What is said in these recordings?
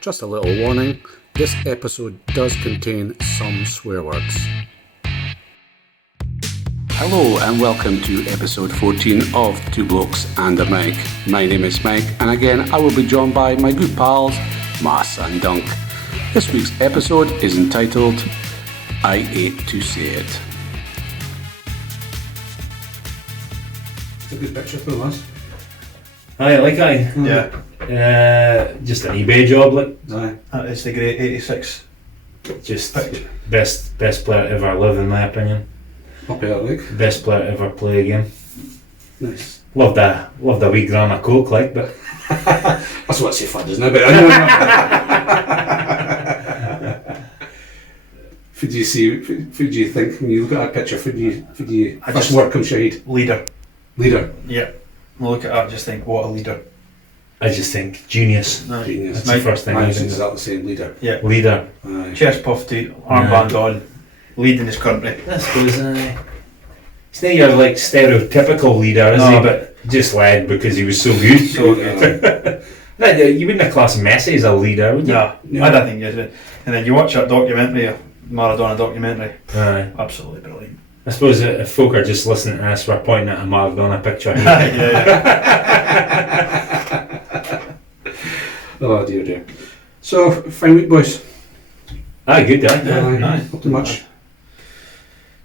Just a little warning, this episode does contain some swear words. Hello and welcome to episode 14 of Two Blokes and a Mic. My name is Mike, and again I will be joined by my good pals, Mas and Dunk. This week's episode is entitled I Hate to Say It. It's a good picture for us. Aye, I like that. Yeah. Just an eBay job, like. Aye. That is the great 86. Just best player to ever live, in my opinion. Europa League. Best player to ever play a game. Nice. Loved a wee gram of coke, like, but. That's what it's fun, isn't it? But who do you see? Who do you think when you look at that picture? Who do you first word comes to your head? Leader. Yeah. Look at that and just think, what a leader. I just think genius. No. Genius. That's the first thing I Mine's think. exactly the same. Leader. Yeah. Leader. Aye. Chest puffed out, armband on, leading his country. I suppose, he's not your, like, stereotypical leader, is he? But just led because he was so good. So good. You wouldn't have classed Messi as a leader, would you? No, I don't think you did. And then you watch that documentary, Maradona documentary, Aye. absolutely brilliant. I suppose if folk are just listening to us, we're pointing at a Maradona picture here. yeah. Oh dear. So fine week, boys. Aye, good, aye. Aye. Aye. Not too much.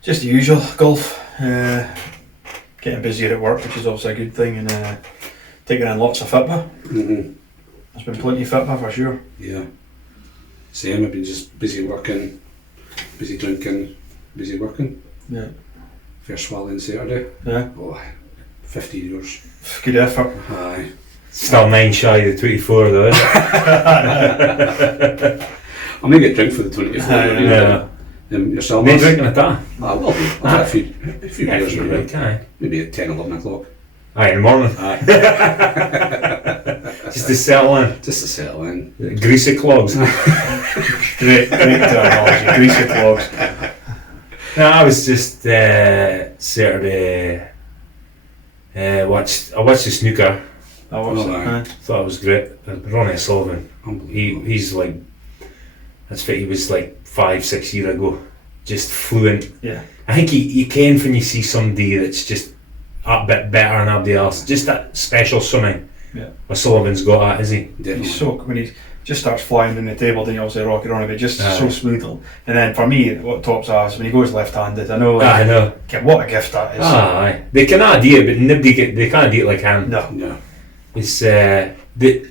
Just the usual, golf, getting busier at work, which is obviously a good thing, and taking in lots of fitba. Mm-hmm. There's been plenty of fitba for sure. Yeah. Same. I've been just busy working, busy drinking, busy working. Yeah. First swallow on Saturday. Yeah. Oh, 15 years. Good effort. Aye. Still 9 shy of the 24 though, is it? I'm gonna get drink for the 24. Yeah. Yourself? No drinking at that? I will be. I've had a few Yeah, beers if you maybe. like, aye. Maybe at 10, 11 o'clock. Aye, in the morning. Aye. Just to settle in. Just to settle in. Greasy clogs. Great terminology, greasy clogs. No, I was just Saturday. I watched the snooker. I watched Oh, it. aye. Thought it was great. Ronnie Sullivan. Unbelievable. He's like, that's what he was like 5-6 years ago. Just fluent. Yeah. I think you can when you see somebody that's just a bit better than everybody else. Just that special something. Yeah. Sullivan's got that, is he? Definitely. He's so, when he just starts flying down the table, then you obviously rock it on a bit, just Aye. so smooth. And then for me, what tops ass when he goes left-handed, I know, I know. what a gift that is. Aye. They cannot do it, but they can't do it like him. No. No. It's I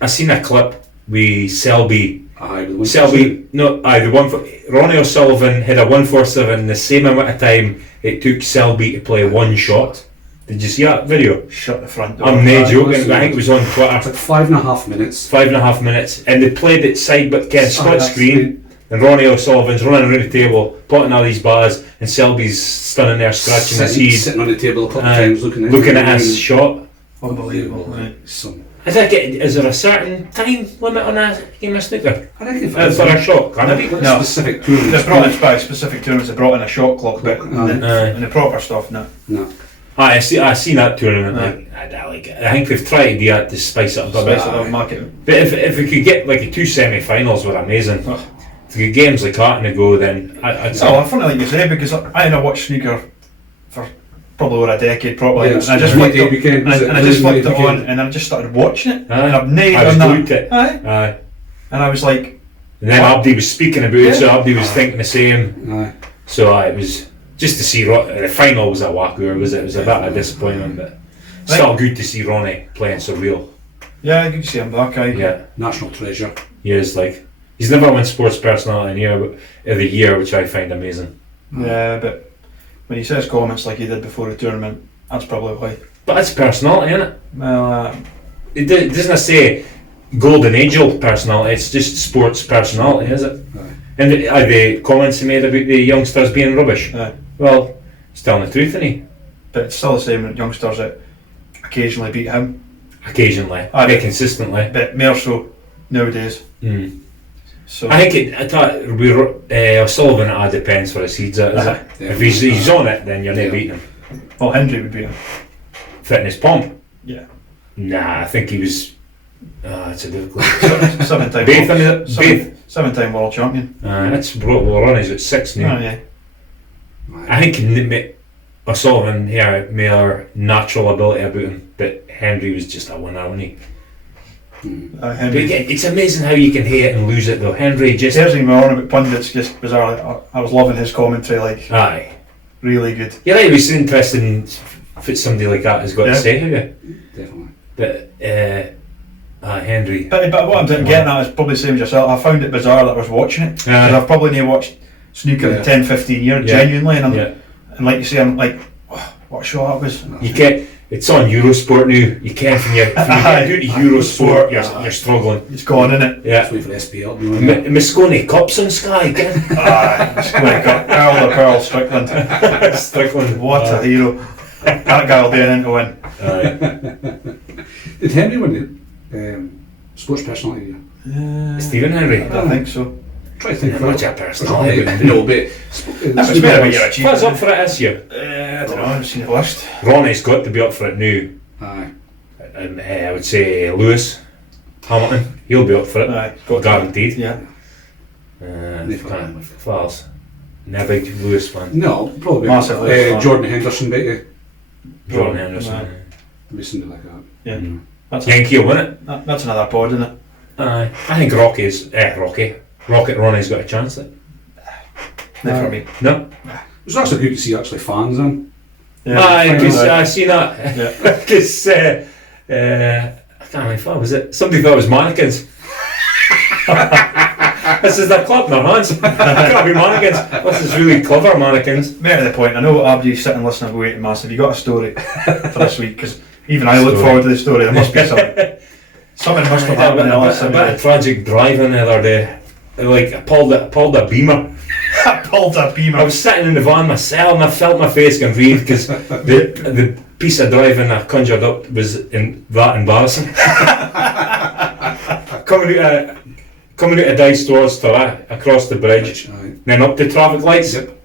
seen a clip with Selby. Aye, with the Selby, no, the one for Ronnie O'Sullivan had a 147 the same amount of time it took Selby to play one shot. Did you see that video? Shut the front door. I'm not Aye, joking, listen, but I think it was on It's Twitter. like 5.5 minutes. 5.5 minutes, and they played it side but split that's screen. And Ronnie O'Sullivan's running around the table, potting all these bars, and Selby's standing there scratching his head, Sitting on the table a couple of Aye. times looking at his shot. Unbelievable. Right. Some. Is there a certain time limit on a game of snooker? I reckon For a shot, can it be? No. Specific tournaments. They've brought in by specific tournaments, they brought in a shot clock bit, Aye. and the proper stuff, no. No. I seen that tournament. Aye. I like it. I think they've tried to do that to spice it up a bit. Spice it up, market. But if we could get like the 2 semi-finals were amazing. Oh. If we could get games like that in a go, then I'd say. So I funny like you say, because I had watched snooker for probably over a decade, probably, Yeah, and I just May flipped Day it, weekend, was it? and I just May Day flipped it on, weekend. and I just started watching it, Aye. and I've nailed I was on glued to that. it. Aye. Aye. And I was like, And then What? Abdi was speaking about it, so Abdi was Aye. thinking the same. Aye. So it was just to see the final was a whacker, was it? It was a bit of a disappointment, but still good to see Ronnie playing so real. yeah, good to see him back. Yeah, National treasure. he is like he's never won Sports Personality of the Year, which I find amazing. Yeah, but when he says comments like he did before the tournament, that's probably why. But it's personality, isn't it? Well, It doesn't say Golden Angel personality, it's just sports personality, is it? Aye. And the comments he made about the youngsters being rubbish. aye. Well, he's telling the truth, isn't he? But it's still the same with youngsters that occasionally beat him, Occasionally, Aye. very consistently. but more so nowadays. Mm. So I think I thought O'Sullivan it all depends for his seeds out, is Aye. it? If he's on it, then you're Yeah. not beating him. well, Hendry would beat him. Fitness pump? Yeah. Nah, I think he was It's a difficult. Seven-time world champion. That's Ronnie's at 6 now. Oh, yeah. I think O'Sullivan here may have natural ability about him, but Henry was just a winner, wasn't he? Henry. It's amazing how you can hate and lose it though. Henry just. Here's him on about pundits, just bizarre. I was loving his commentary, like. Aye. Really good. Yeah, it was interesting if somebody like that has got to say to you. Definitely. But Henry. But what I'm getting at is probably the same as yourself. I found it bizarre that I was watching it. Because I've probably never watched snooker in 10-15 years, genuinely. And like you say, I'm like, oh, what a show that was. You get. It's on Eurosport now. You can't from you do to Eurosport, you're struggling. It's gone, isn't it? Yeah. Just wait for SPL. Moscone Cup's on Sky again. Moscone Cup. Earl the Pearl Strickland. Strickland. What a hero. That guy will do anything to win. Did Henry win the sports personality? Stephen Henry. I think so. Try to think Not your personality. No, but That was better about your achievement. What's up for it this year? I don't know, I've seen the list. Ronnie's got to be up for it now. Aye. And I would say Lewis Hamilton, he'll be up for it. Aye, Guaranteed. Yeah. False. Never Lewis fan. No, probably Massive Lewis fan. Jordan Henderson, bet John Henderson. maybe something like that. Yeah. Mm. That's, Yankee will win it. that's another pod, isn't it? I think Rocket Ronnie's got a chance at it. Not for me. No? It was actually good to see actually fans in. Yeah, I seen that. Yeah. Because I can't remember what was it. Somebody thought it was mannequins. This is their club in their hands. It can't be mannequins. This is really clever mannequins. More to the point, I know Abdi's sitting listening waiting massive. You got a story for this week? Because even I look forward to the story. There must be something. Something must have happened in the last a bit of tragic driving the other day. Like I pulled a Beamer. Pulled a Beamer. I was sitting in the van myself and I felt my face going red because the piece of driving I conjured up was that embarrassing. coming out of Dice towards Torah, across the bridge, then up to traffic lights. Yep.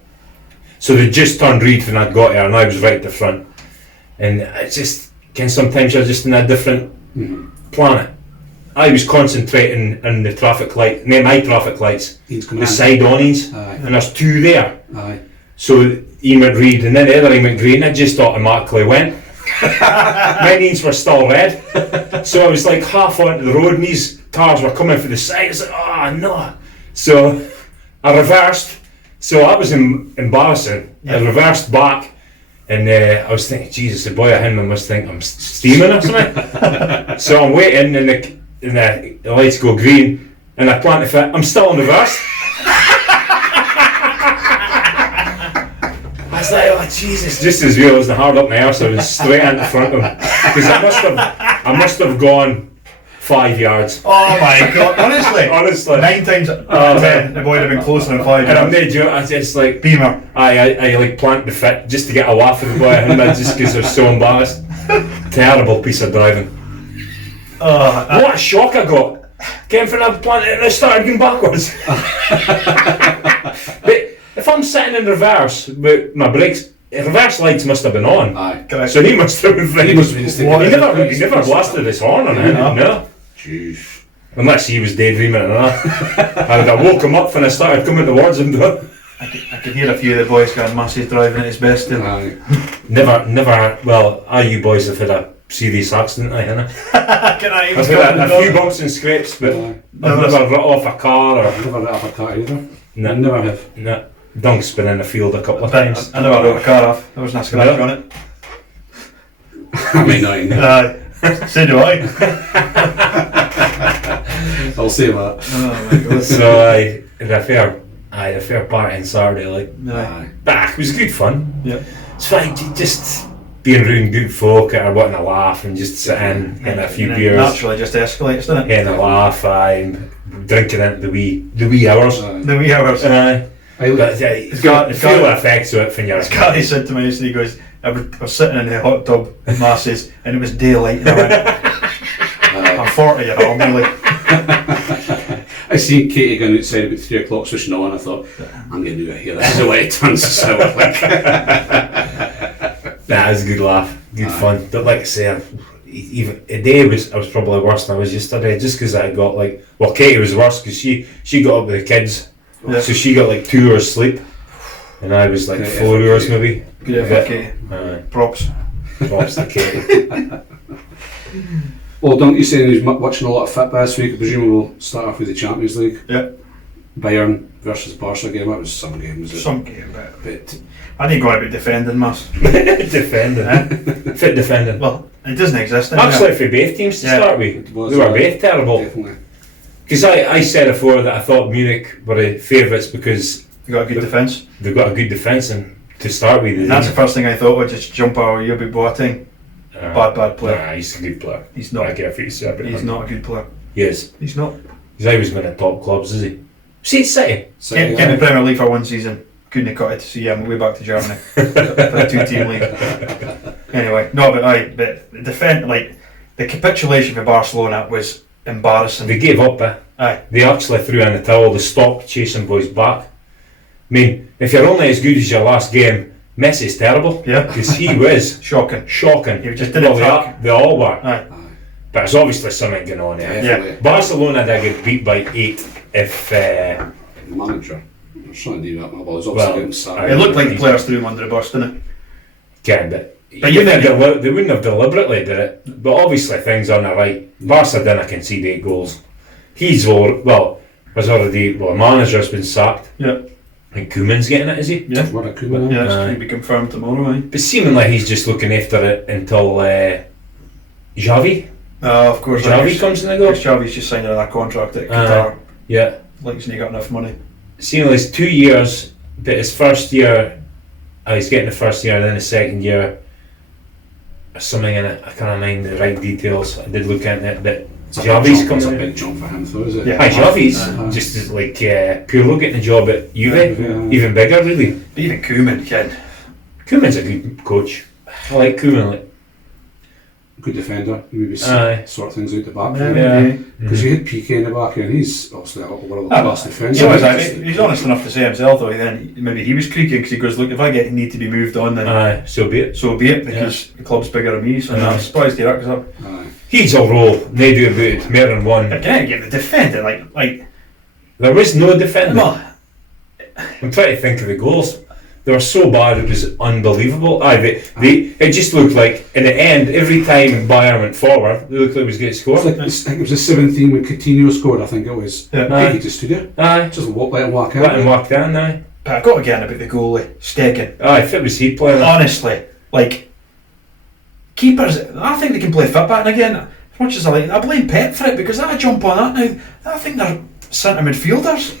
So they just turned red when I got here and I was right at the front. And it's just, sometimes you're just in a different planet. I was concentrating on the traffic light, my traffic lights, the side awnings, and there's two there. Aye. So he went red and then the other he went green, it just automatically went. My knees were still red. So I was like half onto the road and these cars were coming for the side. I was like, oh no. So I reversed. So that was embarrassing. I reversed back and I was thinking, Jesus, the boy ahead of me must think I'm steaming or something. So I'm waiting and the lights go green and I plan to fit. I'm still in reverse. I was like, oh Jesus! Just as well as the hard up my arse, I was straight in front of him because I must have gone 5 yards. Oh my God! Honestly, 9 times out of 10, the boy would have been closer than 5 yards. And I made you. I just like Beamer. I like planted the fit just to get a laugh at the boy and just because I was so embarrassed. Terrible piece of driving. What a shock I got! Came from that plant and I started going backwards. But if I'm sitting in reverse with my brakes, reverse lights must have been on. Aye. So he must have been He must have been he never blasted his horn on anything, no. Jeez. Unless he was daydreaming and that. I woke him up when I started coming towards him. I could hear a few of the boys going, Massey's driving at his best still. Never, well, you boys have had a serious accident, I've had a few bumps and scrapes, but I've never run off a car or... I've never got off a car either. No. Never have. No. Dunk's been in the field a couple of times. I never wrote a car off. There wasn't a scratch on it. I mean, no. So do I. I'll say that. Oh my God. So I had a fair party on Saturday, like. Aye. But it was good fun. Yeah. It's fine, just being around good folk that are wanting to laugh and just sitting in a few beers. Naturally just escalates, doesn't it? Having a laugh, and drinking into the wee hours. The wee hours. But you feel the effects of it when you're... Scotty said to me yesterday, he goes, I was sitting in the hot tub in Massey's and it was daylight and I went, I'm 40 year old nearly. I seen Katie going outside about 3 o'clock switching on. I thought, I'm going to do it here. This is the way it turns to sour. Like. Nah, it was a good laugh, good fun. But like I say, even a day I was probably worse than I was yesterday, just because I got like, well, Katie was worse because she got up with the kids, so she got like 2 hours sleep, and I was like 4 hours maybe. Good effort, Katie. Props to Katie. Well, don't you say he's watching a lot of football this week? I presume we'll start off with the Champions League. Yeah. Bayern versus Barca game. That was some game, was it? Some game, but I think going about defending, Mass. Defending, fit defending. Well, it doesn't exist anymore. Actually, for both teams to start with, they were both terrible. Definitely. Because I said before that I thought Munich were the favourites because They got a good defence. They've got a good defence, and to start with, And that's the first thing I thought would just jump out. You'll be Boateng. Bad player. Nah, he's a good player. He's not. I get for you, but He's not a good player. He is. He's not. He's always been at top clubs, is he? See, City. Get in the Premier League for one season. Couldn't have cut it to see him way back to Germany for a 2-team league. Anyway, no, but the defence, like the capitulation for Barcelona was embarrassing. They gave up. Aye. They actually threw in the towel. They stopped chasing boys back. I mean, if you're only as good as your last game, Messi's terrible. Yeah. Because he was shocking. He just didn't attack. They all were. Aye. But there's obviously something going on there. Yeah. Barcelona they get beat by 8 if the manager. I'm trying to do that. Well, he's obviously getting sacked. It looked like the players threw him under the bus, didn't it? can, but But they wouldn't have deliberately did it. But obviously things aren't right. Barca didn't concede 8 goals. Manager's been sacked. Yeah. And Koeman's getting it, is he? Yeah. What a Koeman. Yeah, it's going to be confirmed tomorrow, eh? But seemingly he's just looking after it until Xavi. Of course. Xavi comes in the goal. Xavi's just signed another contract at Qatar. Yeah. Like he's not got enough money. Seemingly it's 2 years, but his first year, he's getting the first year, and then the second year, there's something in it. I can't mind the right details. I did look into it, but Xavi's coming in. It's a big jump for him, though, is it? Yeah, Xavi's just as like Pirlo getting a job at Juve, even bigger, really. But even Koeman, kid. Koeman's a good coach. I like Koeman. Like, good defender. Maybe sort things out the back. Yeah. Because you hit PK in the back, and he's obviously a world class defender. He's honest enough to say himself, though. Then maybe he was creaking because he goes, "Look, if I need to be moved on, then so be it. So be it, because the club's bigger than me." So I'm surprised he racks up. He's all roll. They do about more than one. Again, get the defender like there was no defending. Well, I'm trying to think of the goals. They were so bad, it was unbelievable. It just looked like, in the end, every time Bayern went forward, it looked like it was going to score. I think it was the 17th when Coutinho scored, I think it was. Yeah. He just stood there. Just let him walk out. Let him walk down now. But I've got to get on about the goalie, Stegen. If it was he playing. Honestly, like, keepers, I think they can play football. And again, as much as I blame Pep for it, because that jump on that now, I think they're centre midfielders.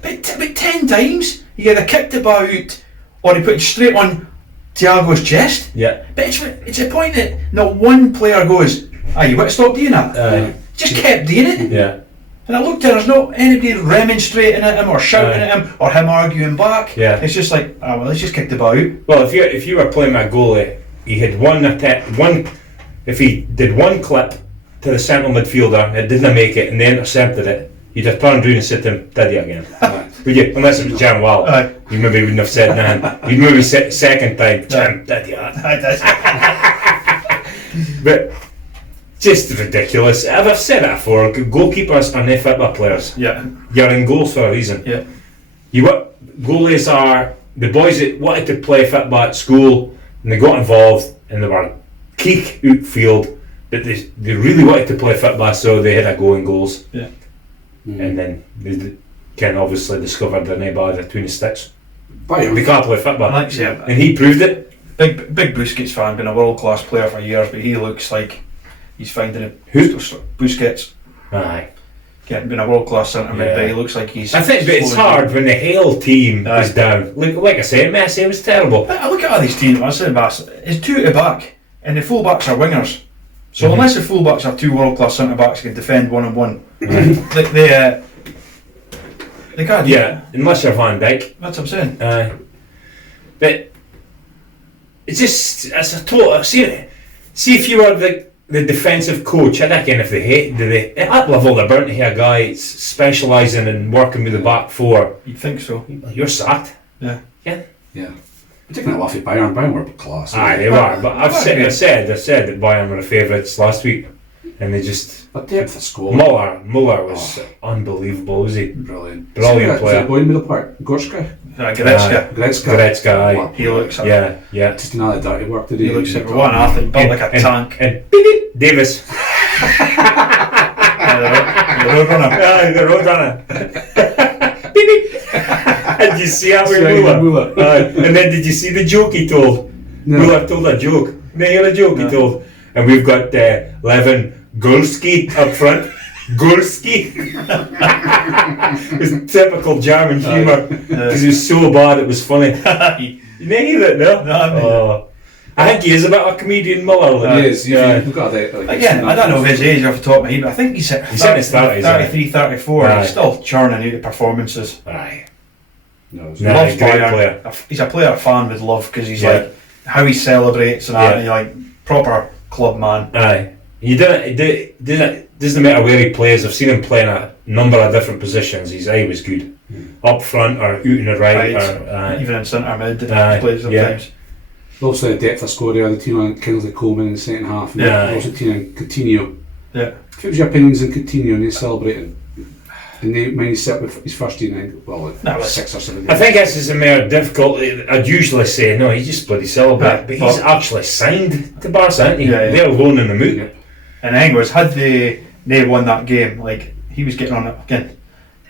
But 10 times, he either kicked it out, or he put it straight on Thiago's chest. Yeah. But it's a point that not one player goes, you want to stop doing that? Just kept doing it. Yeah. And I looked there, there's not anybody remonstrating at him or shouting at him or him arguing back. Yeah. It's just like, let's just kick the ball out. Well, if you were playing that goalie, he had if he did one clip to the central midfielder, it didn't make it, and they intercepted it, you'd have turned around and said to him, did it again. Would you? Unless it was Jam Well. You maybe wouldn't have said nothing. You'd maybe said second time, Jam, did you? But just ridiculous. I've said it before, goalkeepers are not football players. Yeah. You're in goals for a reason. Yeah. Goalies are the boys that wanted to play football at school, and they got involved, and they were keek outfield, but they really wanted to play football, so they had a go in goals. Yeah. And then they can obviously discovered they're not bad between the sticks. Bayern. We can't play football. Yeah. And he proved it. Big Busquets fan, been a world class player for years, but he looks like he's finding it. Who? Busquets. Aye. Been a world class centre mid, but he looks like he's. I think, but it's hard when the whole team is down. Like I said, Messi was terrible. But I look at all these teams. I said, it's 2 at the back, and the full backs are wingers. So unless the full backs are 2 world class centre backs who can defend 1-on-1, they can't. Yeah, unless you're Van Dijk. That's what I'm saying. But it's a total. See if you were the defensive coach, I reckon if they at that level they're bound to hear a guy specialising in working with the back 4. You'd think so. You're sacked. Yeah. Yeah. Taking it off of Bayern. Bayern were class. Aye, they were. But I said that Bayern were the favourites last week, and they just. A depth of squad. Muller was unbelievable, was he? Brilliant Player. That boy in the middle part, Gorska. Goretzka, aye. He looks. Yeah. Just another dirty work today. He looks like one athlete, built like a tank. And beep, beep, Davis. The roadrunner. The roadrunner. Beep, beep. Did you see that with Muller? And then did you see the joke he told? No. Muller told a joke. No, you hear a joke he told? And we've got Levin Gurski up front. Gurski. It was typical German humour. Because it was so bad it was funny. You didn't hear it, no? No, I think he is a bit of a comedian, Muller. He is. Again, I don't know his age off the top of my head, but I think he's in his 30s, 33, 34. Aye. He's still churning out the performances. Aye. Loves he's a great Bayern. player. He's a player a fan would love because he's like how he celebrates and that, and he's like proper club man. Aye. You doesn't matter where he plays. I've seen him play in a number of different positions. His eye was good. Up front or out in the right. Or, even in centre mid, he plays sometimes. Yeah. Also the depth of squad there, the team on Kingsley Coleman in the second half. And also the team on Coutinho. Yeah. What was your opinions on Coutinho and he's celebrating? And they managed to sit with his first team, like 6 or 7 days. I think this is a more difficult. I'd usually say no, he's just bloody celebrate, but he's actually signed to Barca, isn't he? They're loaning him out. Yeah. And the thing was, had they won that game, like he was getting on it again.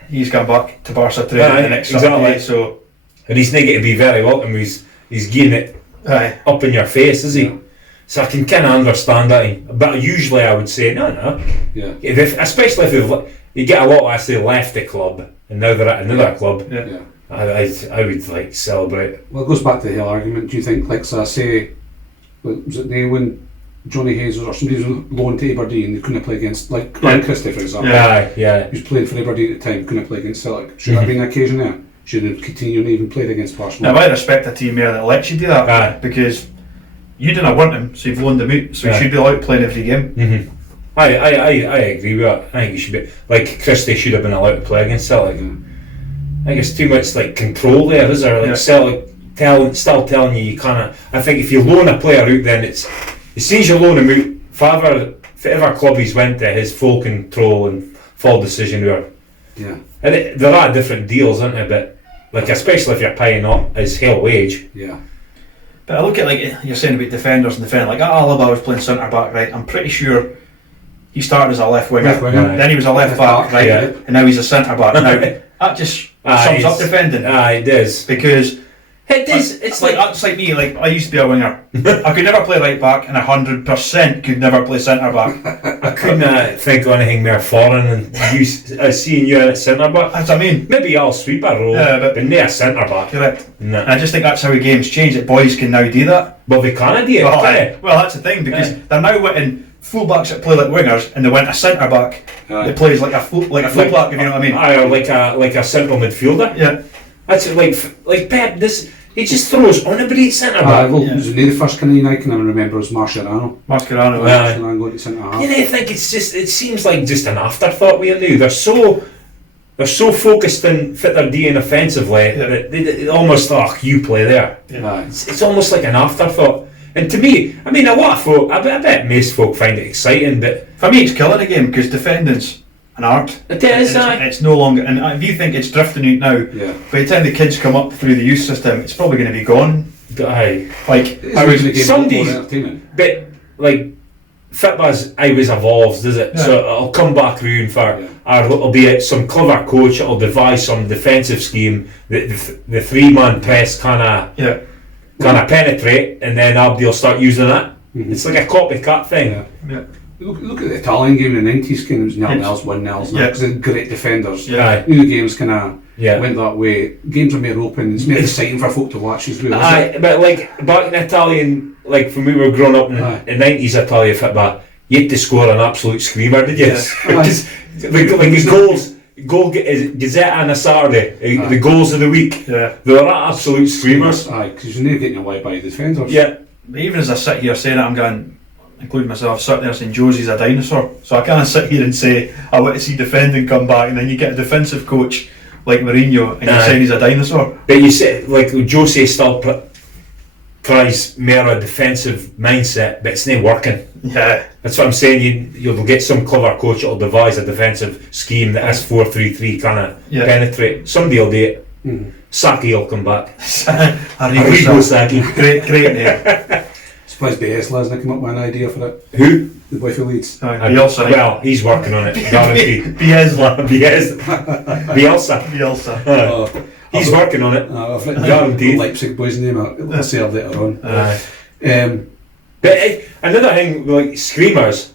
He's gone back to Barca training the next Saturday, so. And he's not going to be very welcome. He's getting it up in your face, is he? Yeah. So I can kind of understand that, but usually I would say no. Yeah. Especially if you get a lot of left the club and now they're at another club. Yeah. I would like celebrate. Well, it goes back to the whole argument. Do you think, like, so I say, was it when Johnny Hayes or somebody was loaned to Aberdeen, they couldn't play against, like Ryan Christie, for example. Yeah. He was playing for Aberdeen at the time, couldn't play against Celtic. Should that have been an occasion there? Should have continued and even played against Barcelona? Now, I respect a team here that lets you do that because you didn't want him, so you've loaned him out, so he should be allowed to play in every game. Mm-hmm. I agree with that. I think he should be, like Christie should have been allowed to play against Celtic. I think it's too much like control there, is there? Like Celtic still telling you can't. I think if you loan a player out, then it's as soon as you loan him out, whatever club he's went to, his full control and full decision over. Yeah. And there are different deals, aren't there? But like especially if you're paying up his hell wage. Yeah. But I look at like you're saying about defenders and defending. Like Alaba was playing centre back, right? I'm pretty sure. He started as a left winger, then he was a left back, right? Yeah. And now he's a centre back. Now that just sums up defending. It does because it does. It's like me. Like I used to be a winger. I could never play right back, and 100% could never play centre back. I couldn't think of anything more foreign than seeing you at centre back. That's what I mean. Maybe I'll sweep a role, but not a centre back. Correct. No. And I just think that's how the game's changed. That boys can now do that. Well, they can't do it. Well, that's the thing because they're now winning. Fullbacks that play like wingers, and they went a centre back that plays like a fullback. If you know what I mean. Or like a central midfielder. Yeah. That's like Pep. He just throws on every centre back. Was the first Canadian I can remember was Mascherano. Mascherano going to centre half. I think it seems like just an afterthought with him now. They're so focused on fit their doing offensively that they almost you play there. Yeah. It's almost like an afterthought. And to me, I mean, I bet most folk find it exciting, but for me, it's killing the game because defending's an art. It is. It's no longer, and if you think it's drifting out now, by the time the kids come up through the youth system, it's probably going to be gone. Like but like football's always evolves, does it? So it'll come back round or it'll be some clever coach. It'll devise some defensive scheme. The 3-man press kind of penetrate, and then Abdi will start using it. Mm-hmm. It's like a copycat thing. Yeah. Look at the Italian game in the 90s, it was 0-0s, 1-0s, because they're great defenders. New games kind of went that way. Games are more open, it's more exciting for folk to watch as well. But like back in Italian, like when we were growing up in the 90s Italian football, you had to score an absolute screamer, did you? Yes. The goals. Gazette on a Saturday, the goals of the week. Yeah. They were absolute screamers. Because you're never getting away by the defenders. Yeah. But even as I sit here saying it, I'm going, including myself, sitting there saying Josie's a dinosaur. So I can't sit here and say I want to see defending come back, and then you get a defensive coach like Mourinho, and you're saying he's a dinosaur. But you say like Josie still tries more a defensive mindset, but it's not working. Yeah. That's what I'm saying. You'll get some clever coach that'll devise a defensive scheme that has 4-3-3 kind of penetrate. Somebody will do it. Saki will come back. Arrigo Saki. Great name. Surprised Bielsa hasn't come up with an idea for it. Who? The boy who leads. Bielsa. Well, he's working on it. Guaranteed. Bielsa. He's working on it. I've written Guaranteed. the Leipzig boy's name. I'll say it later on. But another thing, like screamers,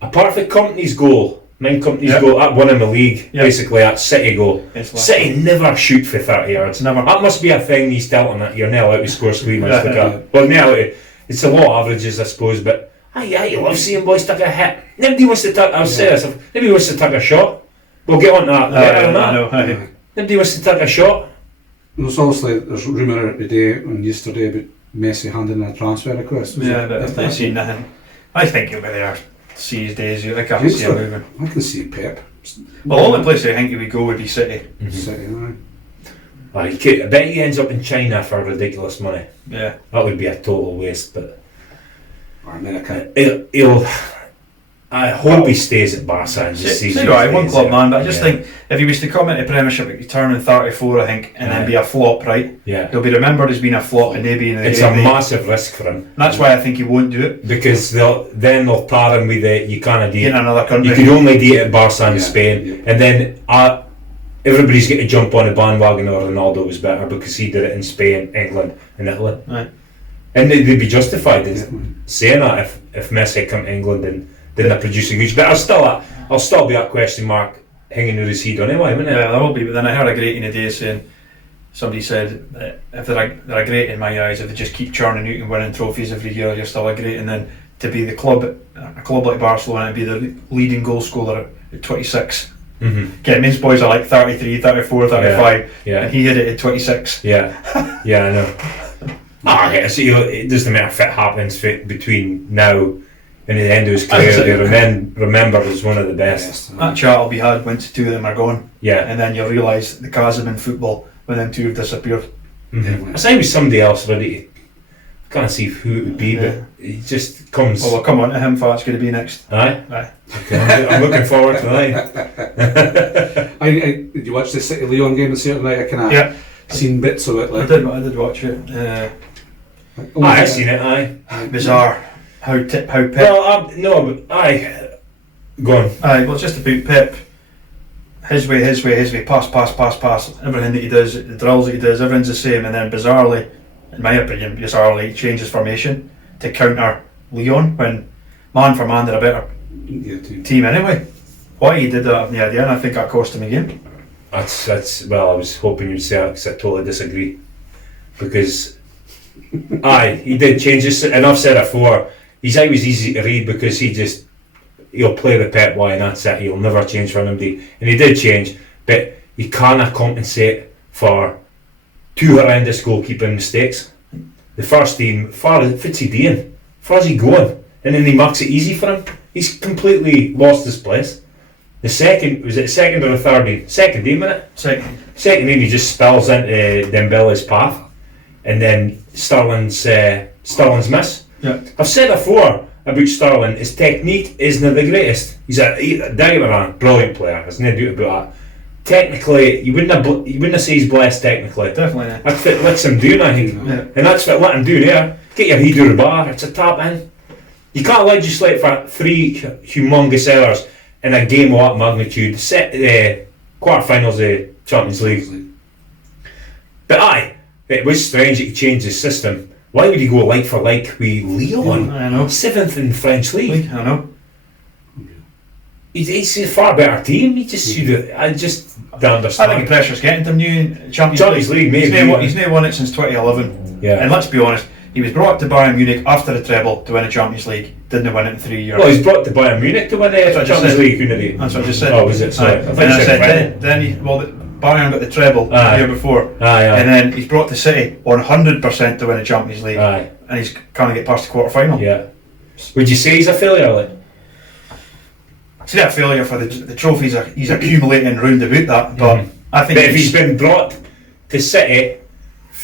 apart from Company's goal, goal, that won him the league, basically that City goal. City never shoot for 30 yards. Never. That must be a thing he's telling that you're not allowed to score screamers like that. Well, not allowed to. It's a lot of averages, I suppose, but I love seeing boys take a hit. Nobody wants to take, I'll say this, nobody wants to take a shot. We'll get on that later on that. Nobody wants to take a shot. There's rumour today and yesterday about Messi handing in a transfer request. But I've not seen nothing. I think he'll be there. See his days out. I can't see him moving. I can see Pep. Well, the only place I think he would go would be City. City, I bet he ends up in China for ridiculous money. Yeah. That would be a total waste, but or America. I hope he stays at Barca and just sees. One club man, but I just think if he was to come into Premiership, he'd turn 34, I think, and then be a flop, right? Yeah. He'll be remembered as being a flop and maybe in the It's a massive risk for him. And that's why I think he won't do it. Because they'll tar him with you can't do it in another country. You could only do it at Barca and Spain, and then everybody's got to jump on the bandwagon or Ronaldo was better because he did it in Spain, England, and Italy. Right. And they'd be justified in saying that if Messi come to England and didn't produce a huge, but I'll still be that question mark hanging over his head anyway, wouldn't it? Yeah, there will be. But then I heard a great in a day saying, somebody said that if they're a great in my eyes, if they just keep churning out and winning trophies every year, you're still a great. And then to be a club like Barcelona and be the leading goal scorer at 26. It means boys are like 33, 34, 35, and he hit it at 26. Yeah, I know. So it doesn't matter if it happens between now and the end of his career. They're remembered as one of the best. That chat will be had once two of them are gone. Yeah, and then you'll realise the chasm in football when them two have disappeared. I say with somebody else ready. I can't see who it would be, but it just comes. Well, we'll come on to him for that's going to be next. Aye. Okay, I'm looking forward to that. Did you watch the City Leon game this night? I seen bits of it. Like, I did watch it. I seen it. Aye. Bizarre. How Pep. Well, no, but go on. Aye. Well, it's just about Pep. His way. Pass. Everything that he does, the drills that he does, everything's the same. And then bizarrely, in my opinion, he changes formation to counter Leon when man for man they're a better team anyway. Why he did that, I have no idea, and I think that cost him a game. That's well, I was hoping you'd say that because I totally disagree. Because he did change this, and I've said it before. He's always easy to read because he'll play the Pep way and that's it. He'll never change for anybody, and he did change, but he cannot compensate for two horrendous goalkeeping mistakes. The first team, what's he doing? Far's he going? And then he makes it easy for him. He's completely lost his place. The second, was it the second or the third game? Second game, innit? Second game, he just spills into Dembele's path, and then Sterling's miss. Yeah. I've said before about Sterling, his technique isn't the greatest. He's a diamond, brilliant player. There's no doubt about that. Technically, you wouldn't say he's blessed technically. Definitely not. That's what lets him do, I think. Yeah. And that's what let him do there. Get your head out of the bar, it's a tap in. You can't legislate for 3 humongous errors in a game of that magnitude. Quarterfinals of Champions League. But it was strange that he changed his system. Why would he go like for like with Lyon? I know. 7th in the French League. I know. He's a far better team. I just don't understand. I think the pressure's getting to him new Champions League maybe. He's not won it since 2011. Yeah. And let's be honest, he was brought to Bayern Munich after the treble to win a Champions League. Didn't win it in 3 years. Well, he's brought to Bayern Munich to win the Champions League, couldn't he? That's what I just said. Oh, was it? Sorry. Bayern got the treble the year before. And then he's brought to City 100% to win a Champions League. And he's can't get past the quarter final. Yeah. Would you say he's a failure, like? It's not a failure for the trophies he's accumulating round about that, but I think if he's been brought to City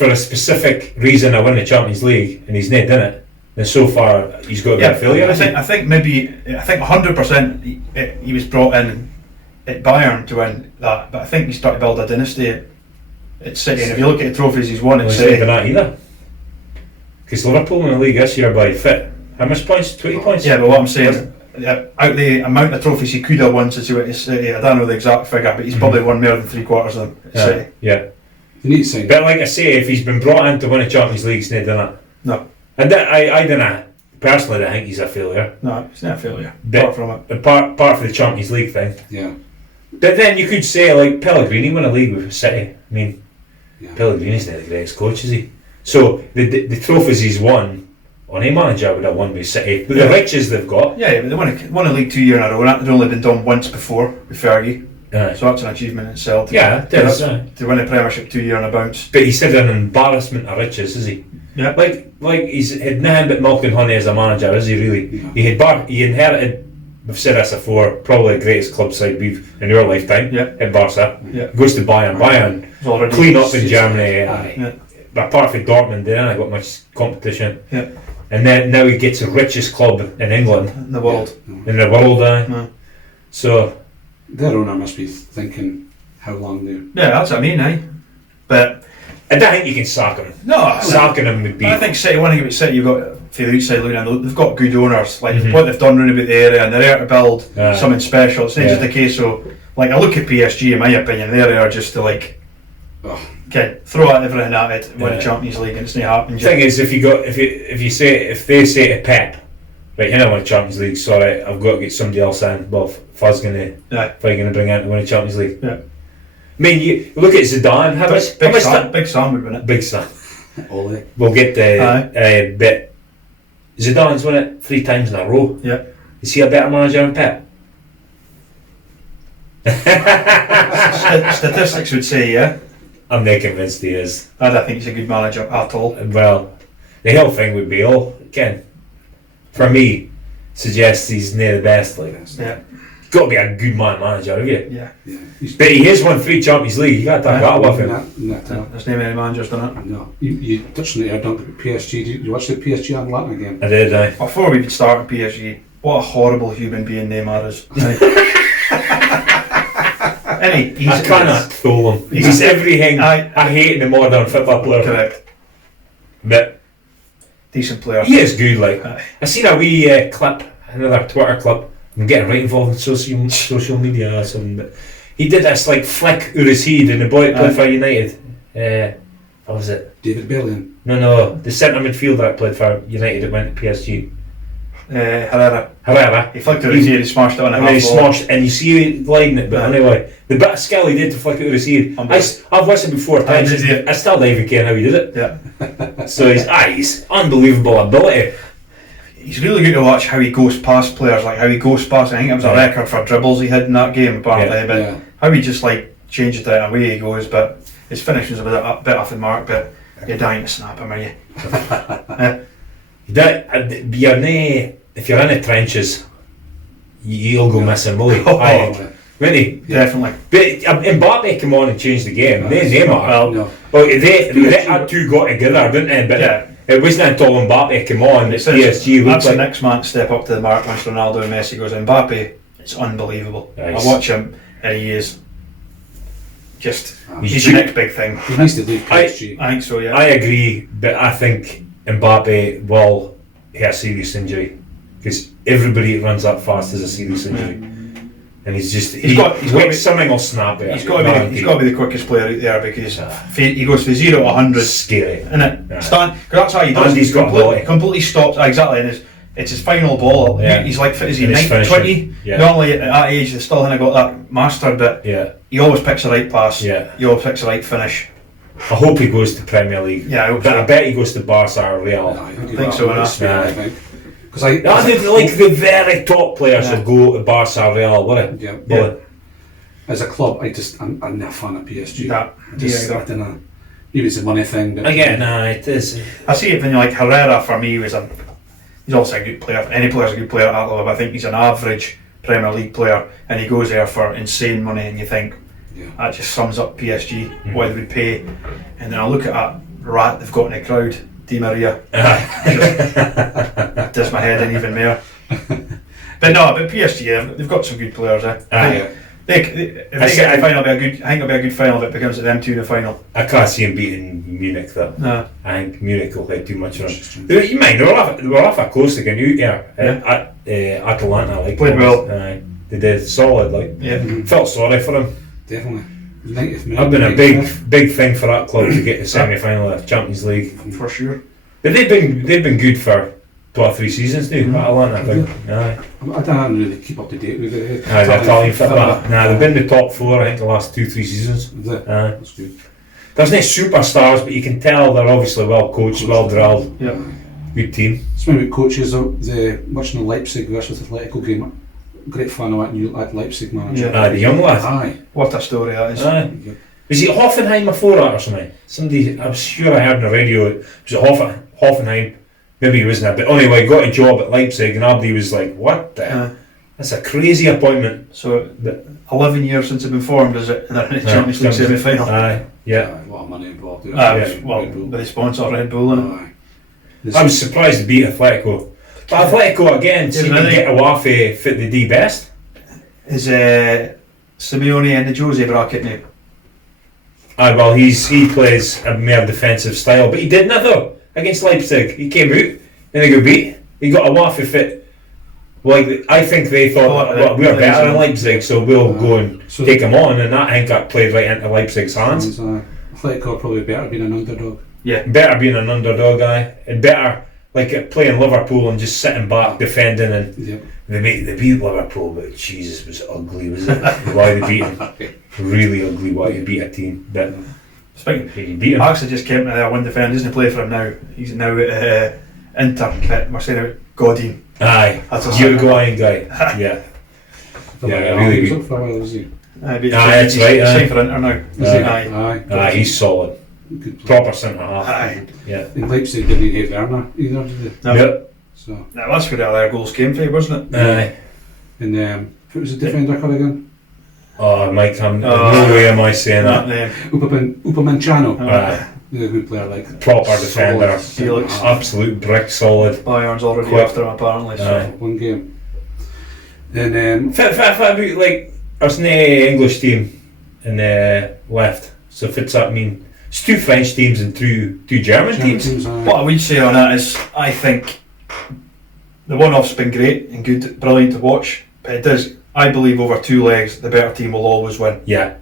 for a specific reason I win the Champions League and he's not done it, then so far he's got to be a failure. I think 100% he was brought in at Bayern to win that, but I think he started to build a dynasty at City. And if you look at the trophies he's won at City, he's not done that either. Because Liverpool in the league this year by fit. How much points? 20 points? Yeah, but what I'm saying, out the amount of trophies he could have won since he went to City, I don't know the exact figure, but he's probably won more than 3/4 of them at City. Yeah. You need to sign. But like I say, if he's been brought in to win a Champions League, he's not done it. No. And I don't personally, I think he's a failure. No, it's not a failure. But apart from it. Apart from the Champions League thing. Yeah. But then you could say, like, Pellegrini won a league with City. I mean, Pellegrini's not the greatest coach, is he? So the trophies he's won, on a manager would have won with City. With the riches they've got. Yeah, but they won a league 2 years in a row, and that had only been done once before with Fergie. So that's an achievement in itself. To win a Premiership 2 years on a bounce. But he's had an embarrassment of riches, is he? Yeah. Like he's had nothing but milk and honey as a manager, is he really? Yeah. He inherited, we've said this before, probably the greatest club side we've in our lifetime. Yeah. At Barca. Yeah. Goes to Bayern. Bayern clean up in Germany. Yeah. But apart from Dortmund, they haven't got much competition. Yeah. And then now he gets the richest club in England. In the world. So their owner must be thinking how long they. Yeah, that's what I mean, But I don't think you can sack him. No, sacking him would be. I think City. One thing about City, you've got for the outside looking in, they've got good owners. Like what they've done around about the area, and they're there to build something special. It's not just a case of like I look at PSG. In my opinion, they're there just to throw out everything at it, win the Champions League, and it's not happening. The thing is, if they say to Pep, right, I won the Champions League, sorry, I've got to get somebody else in. Well, Fuzz gonna bring in to win the Champions League. Yeah. I mean, you look at Zidane. Big Sam would win it. Big Sam. We'll get the bit. Zidane's won it 3 times in a row. Yeah. Is he a better manager than Pep? Statistics would say I'm not convinced he is. I don't think he's a good manager at all. Well, the whole thing would be again, for me, suggests he's near the best. Got to be a good manager, have you? Yeah. But he has won 3 Champions League. You got to talk that with him. There's not many managers done it. No. You touched on it. I don't. PSG. Did you watch the PSG and Latin again? I did. Before we even start with PSG, what a horrible human being Neymar is. I cannot throw him. He's everything I hate in a modern football player. Correct. But decent player. He is good. I seen a wee clip, another Twitter clip. I'm getting right involved in social media or something. But he did this flick out his head, and the boy that played for United. What was it? David Bellion. No, the centre midfielder that played for United that went to PSG. Herrera. He flicked it his head, he smashed it on a half. And he smashed, and you see him gliding it, but anyway, the bit of skill he did to flick it out his head. I've watched it before times. I still don't even care how he did it. Yeah. So he's unbelievable ability. He's really good to watch how he goes past players, like how he goes past. I think it was a record for dribbles he had in that game, apparently. But how he just changed it and away he goes. But his finish was a bit off the mark. But you're dying to snap him, are you? If you're in the trenches, you'll go missing, will you? Really? Definitely. But Mbappe came on and changed the game. Neymar. They had 2 got together, didn't they? But it wasn't until Mbappe came on that PSG that's the next man to step up to the mark once Ronaldo and Messi goes. Mbappe, it's unbelievable. Nice. I watch him and he is just he's the next big thing. He needs to leave PSG. I think so, yeah. I agree, but I think Mbappe will have a serious injury because everybody that runs that fast has a serious injury. And he's got something will snap it. He's got to be the quickest player out there because he goes from 0 to 100. Scary, isn't it? Because that's how he does. He's completely stops exactly, and it's his final ball. He's fit as he 20. Normally at that age, they still haven't got that mastered, but he always picks the right pass. He always picks the right finish. I hope he goes to Premier League. Yeah, I hope I bet he goes to Barca or Real. I think so. I think. Because the very top players will go to Barca or Real, wouldn't it? Yeah. As a club, I'm not a fan of PSG. I don't know. Maybe it's a money thing. But again, it is. I see it when Herrera for me he's also a good player. Any player's a good player at that level. But I think he's an average Premier League player, and he goes there for insane money, and you think that just sums up PSG what they would pay. And then I look at that rat they've got in the crowd, Di Maria. Does my head in even more. But PSG, they've got some good players. If they get the final, I think it'll be a good final if it becomes them two in the final. I can't see him beating Munich though. No. I think Munich will play too much on. You mind, they were off a coast again at Atalanta. Like, played well. They did solid. Felt sorry for them. Definitely. 90th minute. I've been a big thing for that club to get the semi-final of Champions League for sure. But they've been good for 2 or 3 seasons now. Atalanta, I don't really keep up to date with it. The Italian football. They've been in the top 4. I think the last 2-3 seasons. That's good. There's no superstars, but you can tell they're obviously well coached, well drilled. Yeah. Good team. Speaking about coaches, watching the Leipzig versus Atletico game. Great fan of that Leipzig manager. The young lad. Aye. What a story that is. Was he Hoffenheim before that or something? I'm sure I heard on the radio. Was it Hoffenheim? Maybe he wasn't. But anyway, got a job at Leipzig, and Abdi was like, "What the? That's a crazy appointment." So, 11 years since they've been formed, is it? And they're in the Champions League semi-final. A lot of money involved. With the sponsor Red Bull. I was surprised to beat Atletico. But Atletico again seemed to get away for the D best. Is Simeone in the Jose bracket now? Well, he plays a more defensive style, but he did nothing against Leipzig. He came out and they got beat. He got a waffle fit. I think they thought, we're better than Leipzig, so we'll go and take him on, and that I think that played right into Leipzig's hands. Atletico probably better being an underdog. Yeah, better being an underdog, and better playing Liverpool and just sitting back defending, and they beat Liverpool, but Jesus, was ugly, was it? Why they beat them? Really ugly. Why you beat a team? But you beat him. Actually, just came to there. One defender doesn't play for him now. He's now at Inter. We're saying about Godin. Aye, that's a Uruguayan guy. Yeah, really good. That's right. He's signed for Inter now. Aye, he's solid. Good proper centre half. Yeah. In Leipzig didn't have Werner either, did they? No. Yep. So that's where all their goals came from, wasn't it? Aye. And who was the defender called again? Oh, Mike, no way am I saying that. Upamecano. He's a good player, proper defender. Felix. Absolute brick solid. Bayern's already after him apparently. So. One game. And there's no English team in left. So fits that mean it's 2 French teams and 2 German teams. What I would say on that is, I think the one-off's been great and good, brilliant to watch, but it does. I believe over 2 legs, the better team will always win. Yeah,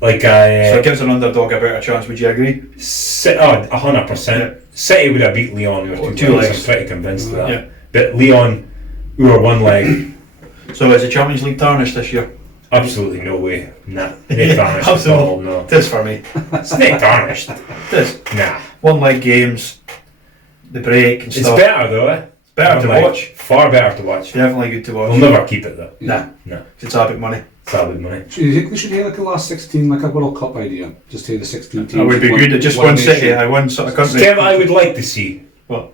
so it gives an underdog a better chance. Would you agree? 100%. City would have beat Lyon over 2 legs. I'm pretty convinced of that. Yeah. But Lyon, who were 1 leg. So is the Champions League tarnished this year? Absolutely no way. Nah, they tarnished at all. No, it is for me. It's not tarnished. It is. Nah. 1 leg games, the break and stuff. It's better though, eh? Better to watch. Far better to watch. Definitely good to watch. We'll never keep it though. No. It's a big money. It's a big money. Do you think they should have the last 16 like a World Cup idea? Just take the 16 teams. That would be good. Just one city, one sort of country. What I would like to see. What?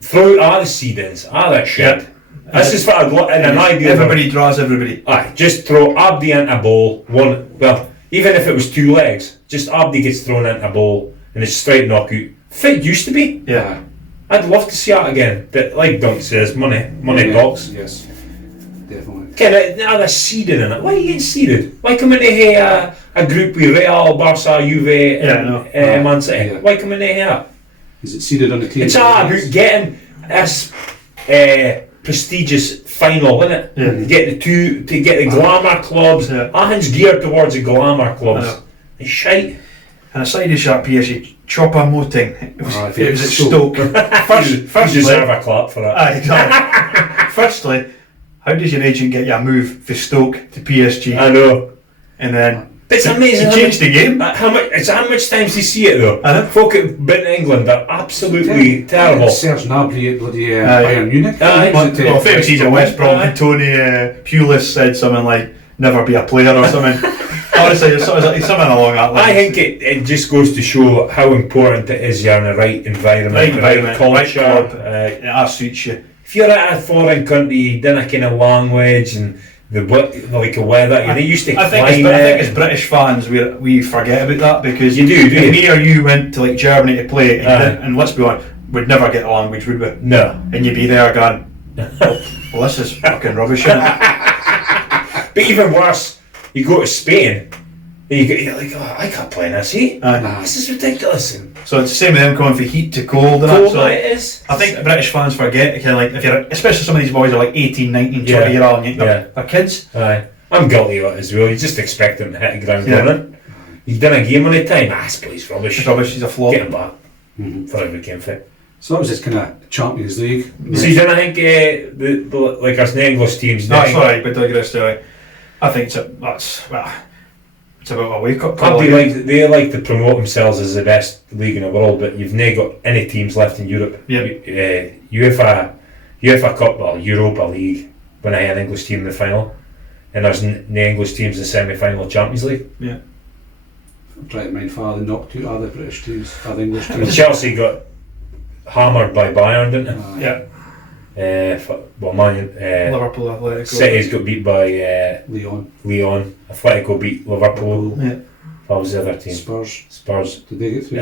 Throw out all the seedings, all that shit. Yep. This is what I'd like in an ideal. Everybody draws everybody. Aye, just throw Abdi in a bowl. Even if it was 2 legs, just Abdi gets thrown in a bowl and it's straight knockout. Fit used to be. Yeah. I'd love to see that again. But like Dunk says, money talks. Yes. Definitely. Now they're seeded in it. Why are you getting seeded? Why come in here a group with Real, Barca, Juve, and Man City? Yeah. Why come in here? Is it seeded on the table? It's all about getting this prestigious final, isn't it? Yeah. To get the glamour clubs. Everything's geared towards the glamour clubs. It's shite. And aside of that PSG, Choupo-Moting, it was at Stoke. First deserve a clap for that. Exactly. Firstly, how does your agent get you a move for Stoke to PSG? I know. And then it's amazing. He changed the game. How much times do you see it though? Folk have been to England, they're absolutely terrible. Serge Gnabry at bloody Bayern Munich. Well, famous he's at West Brom, and Tony Pulis said something like, never be a player or something. Honestly, it's something along that line. I think it just goes to show how important it is you're in the right environment, right culture. That suits you. If you're at a foreign country, you don't kind of language and the weather. They used to I think as British fans we forget about that, because you do. If me or you went to like Germany to play, and let's be honest, we'd never get a language, would we? No. And you'd be there going, well, this is fucking rubbish, isn't it? But even worse, you go to Spain and you're like, oh, I can't play in this heat. This is ridiculous. So it's the same with them going from heat to cold. It is. I think British fans forget, kind of like, if you're, especially some of these boys are like 18, 19, 20 year old, and they're kids. Aye. I'm guilty of it as well. You just expect them to hit the ground running. You've done a game on the time. This boy's rubbish. It's rubbish, he's a flop. Get him back for every game fit. So that was just kind of Champions League. So you don't think the like us English teams? That's alright, but digress to I think it's about a wake up call. They like to promote themselves as the best league in the world, but you've not got any teams left in Europe. UEFA Cup or Europa League when I had an English team in the final, and there's no English teams in the semi-final of Champions League. Yeah. I'm trying to mind how they knocked out other British teams, other English teams. Chelsea got hammered by Bayern, didn't they? Yeah. Liverpool, Atletico. City's got beat by Leon. Atletico beat Liverpool. Yeah. What was the other team? Spurs. Did they get through?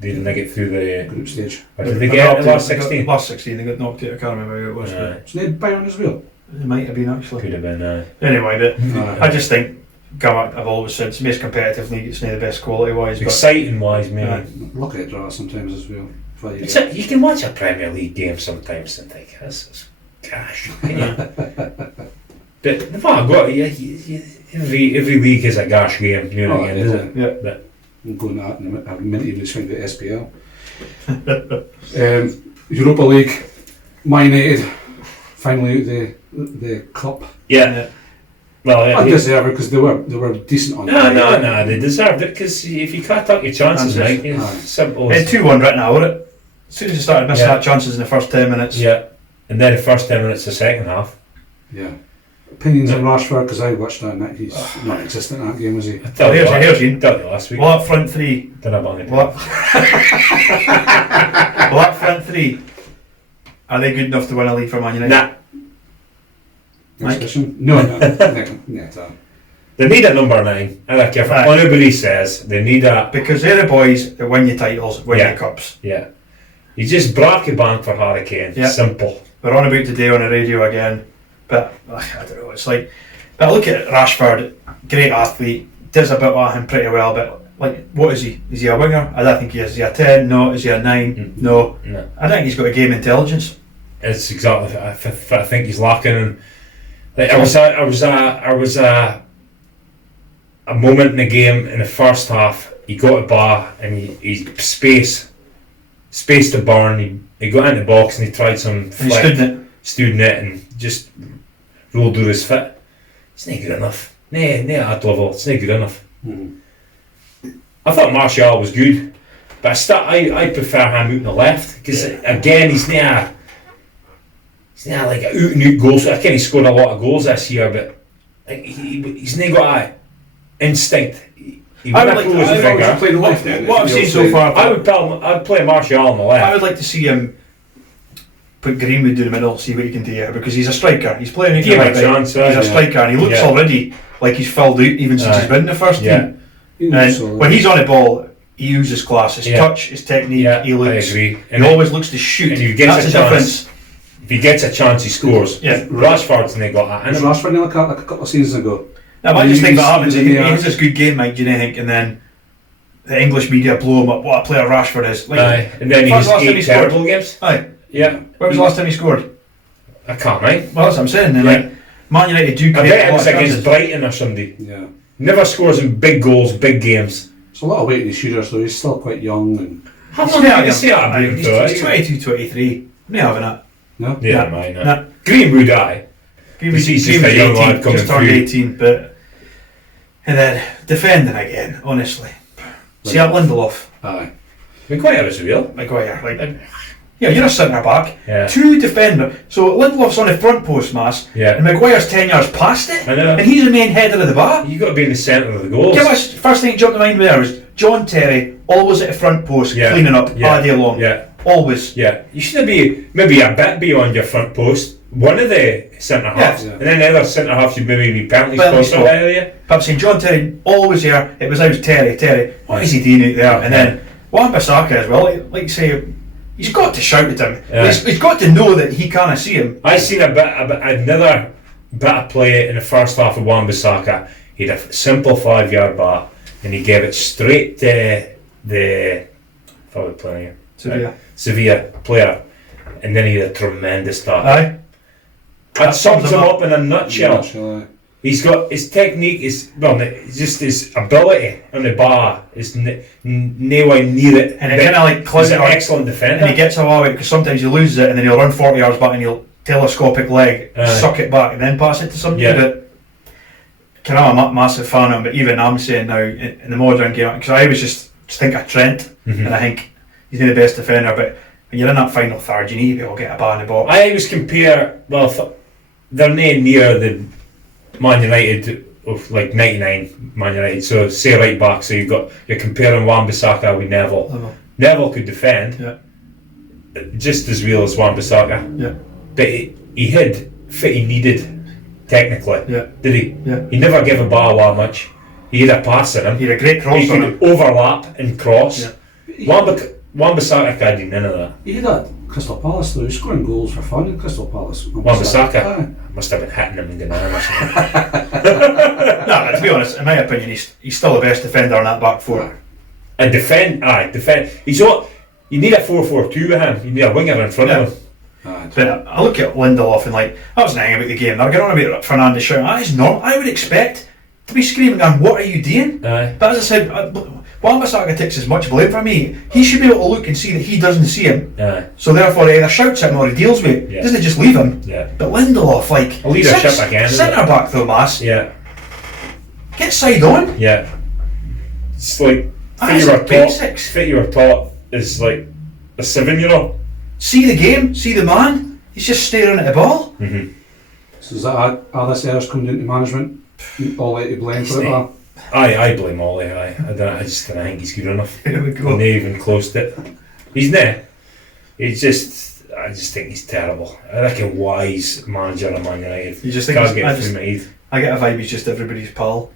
They didn't get through the group stage. Or did they get the last 16? Last 16, they got knocked out. I can't remember who it was. Wasn't it Bayern as well? It might have been actually. Could have been. Anyway, I just think, I've always said it's the most competitive league. It's not the best quality wise. Exciting wise, maybe. Look at draw sometimes as well. You can watch a Premier League game sometimes and think, this is gosh. But the fact every league is a gosh game, you know. I'm going to that in a minute. I'm meant to even swing the SPL. Europa League, Man United finally out the cup. Yeah. Well, undeserved because they were decent on. No, they deserved it, because if you can't take your chances, Mike, it's simple. They had 2-1 right now, wasn't it? As soon as they started missing that chances in the first 10 minutes. Yeah, and then the first 10 minutes of the second half. Yeah. Opinions on Rashford, because I watched that and he's not existent in that game, was he? Here's you. Last week. Well, that front three. Well, that front three. Are they good enough to win a league for Man United? Nah. No. They need a number 9. I don't care if anybody says they need a. Because they're the boys that win you titles, win you cups. Yeah. You just brack a bank for Harry Kane. Yeah. Simple. We're on about today on the radio again, but I don't know. It's like, but look at Rashford, great athlete, does a bit of him pretty well. But like, what is he? Is he a winger? I don't think he is. Is he a 10? No. Is he a 9? No. I think he's got a game intelligence. It's exactly. I think he's lacking. And like, I was a moment in the game in the first half. He got a bar and he space to burn. He got in the box and he tried some flick, stood in it and just rolled through his foot. It's not good enough. Nah, at that level, it's not good enough. I thought Martial was good, but I prefer him out on the left, because again he's not like an out and out goal. So I think he scored a lot of goals this year, but like, he's not got that instinct. What I've seen so far, I'd play Martial on the left. I would like to see him put Greenwood in the middle, see what he can do here, because he's a striker. He's playing a game. He's a striker, and he looks already like he's filled out even since he's been in the first team. And when he's on the ball, he uses class, his touch, his technique. He looks. I agree. And he always looks to shoot. And if he gets a chance, if he gets a chance, he scores. Yeah, Rashford's not got that. Was Rashford nearly like a couple of seasons ago? Now, I just think that happens. He has this good game, Mike. Do you think? And then the English media blow him up. What a player Rashford is! Like, and then he's 8 terrible games. Yeah. When was the last time he scored? I can't, right? Well, that's what I'm saying. Then, like, Man United do. I bet it was against Brighton or somebody. Yeah. Never scores in big goals, big games. It's a lot of weight in his shooters, so he's still quite young. And how long can you say that? He's 22, 23. I'm not having that. No. Yeah, mine. Greenwood, Greenwood, he's just a young lad coming just turned 18, but and then defending again. Honestly, see that Lindelof. Aye. Maguire as well. Maguire, you're a centre back. Yeah. 2 defender. So Lindelof's on the front post, Mass. Yeah. And Maguire's 10 yards past it. I know. And he's the main header of the bar. You got to be in the centre of the goals. First thing that jumped to mind there was John Terry, always at the front post, cleaning up all day long. Yeah. Always. Yeah. You should be maybe a bit beyond your front post. one of the centre halves, Yeah. and then the other centre half should maybe be penalty Penalty spot spot. area. But I'm saying John Terry always there. It was always Terry. What is he doing out there? And then Wan-Bissaka as well. Like you say, he's got to shout at him. Yeah. He's got to know that he can't see him. I seen another bit of play in the first half of Wan-Bissaka. He had a simple 5-yard bar, and he gave it straight to the forward player, Sevilla player, and then he had a tremendous start. Aye. That sums him up in a nutshell. Nutshell, He's got his technique, just his ability on the bar is nowhere near it. And it kind of like He's clouds an it, excellent defender. and he gets away with it because sometimes he loses it and then he'll run 40 yards back and he'll telescopic leg, suck it back and then pass it to somebody. Yeah. But I'm a massive fan of him, but even I'm saying now in the modern game, because I always just think of Trent, and I think he's not the best defender, but when you're in that final third, you need to be able to get a ball in the box. I always compare, they're not near the Man United of like 99 Man United, so say right back, so you're comparing Wan-Bissaka with Neville. Neville could defend just as well as Wan-Bissaka, but he had fit he needed technically, did he? He never gave a ball that much. He had a pass in him. He had a great cross He on him. could overlap and cross. Wan-Bissaka did none of that. He had that Crystal Palace though, he was scoring goals for fun at Crystal Palace. Wan-Bissaka must have been hitting him in the name or something. No, to be honest, in my opinion, he's still the best defender on that back four. And defend. He's all. You need a 4-4-2 with him. You need a winger in front of him. But I look at Lindelof and like, I wasn't hanging about the game. They're getting on about Fernandes shouting. That is not. I would expect to be screaming, going, "What are you doing?" But as I said, Wan-Bissaka takes as much blame for me. He should be able to look and see that he doesn't see him. So therefore, he either shouts at him or he deals with it. Doesn't just leave him. But Lindelof, like, A leadership again. Centre back though, Mass. Get side on. It's like fit you were taught is like a 7-year-old. See the game, see the man. He's just staring at the ball. So is that are this errors coming into management? All to blame for it? I blame Ollie. I just don't think he's good enough. Here we go. Not even close to it. He's not. I just think he's terrible. I reckon wise manager of Man United. You just think can't get through my head. I get a vibe he's just everybody's pal.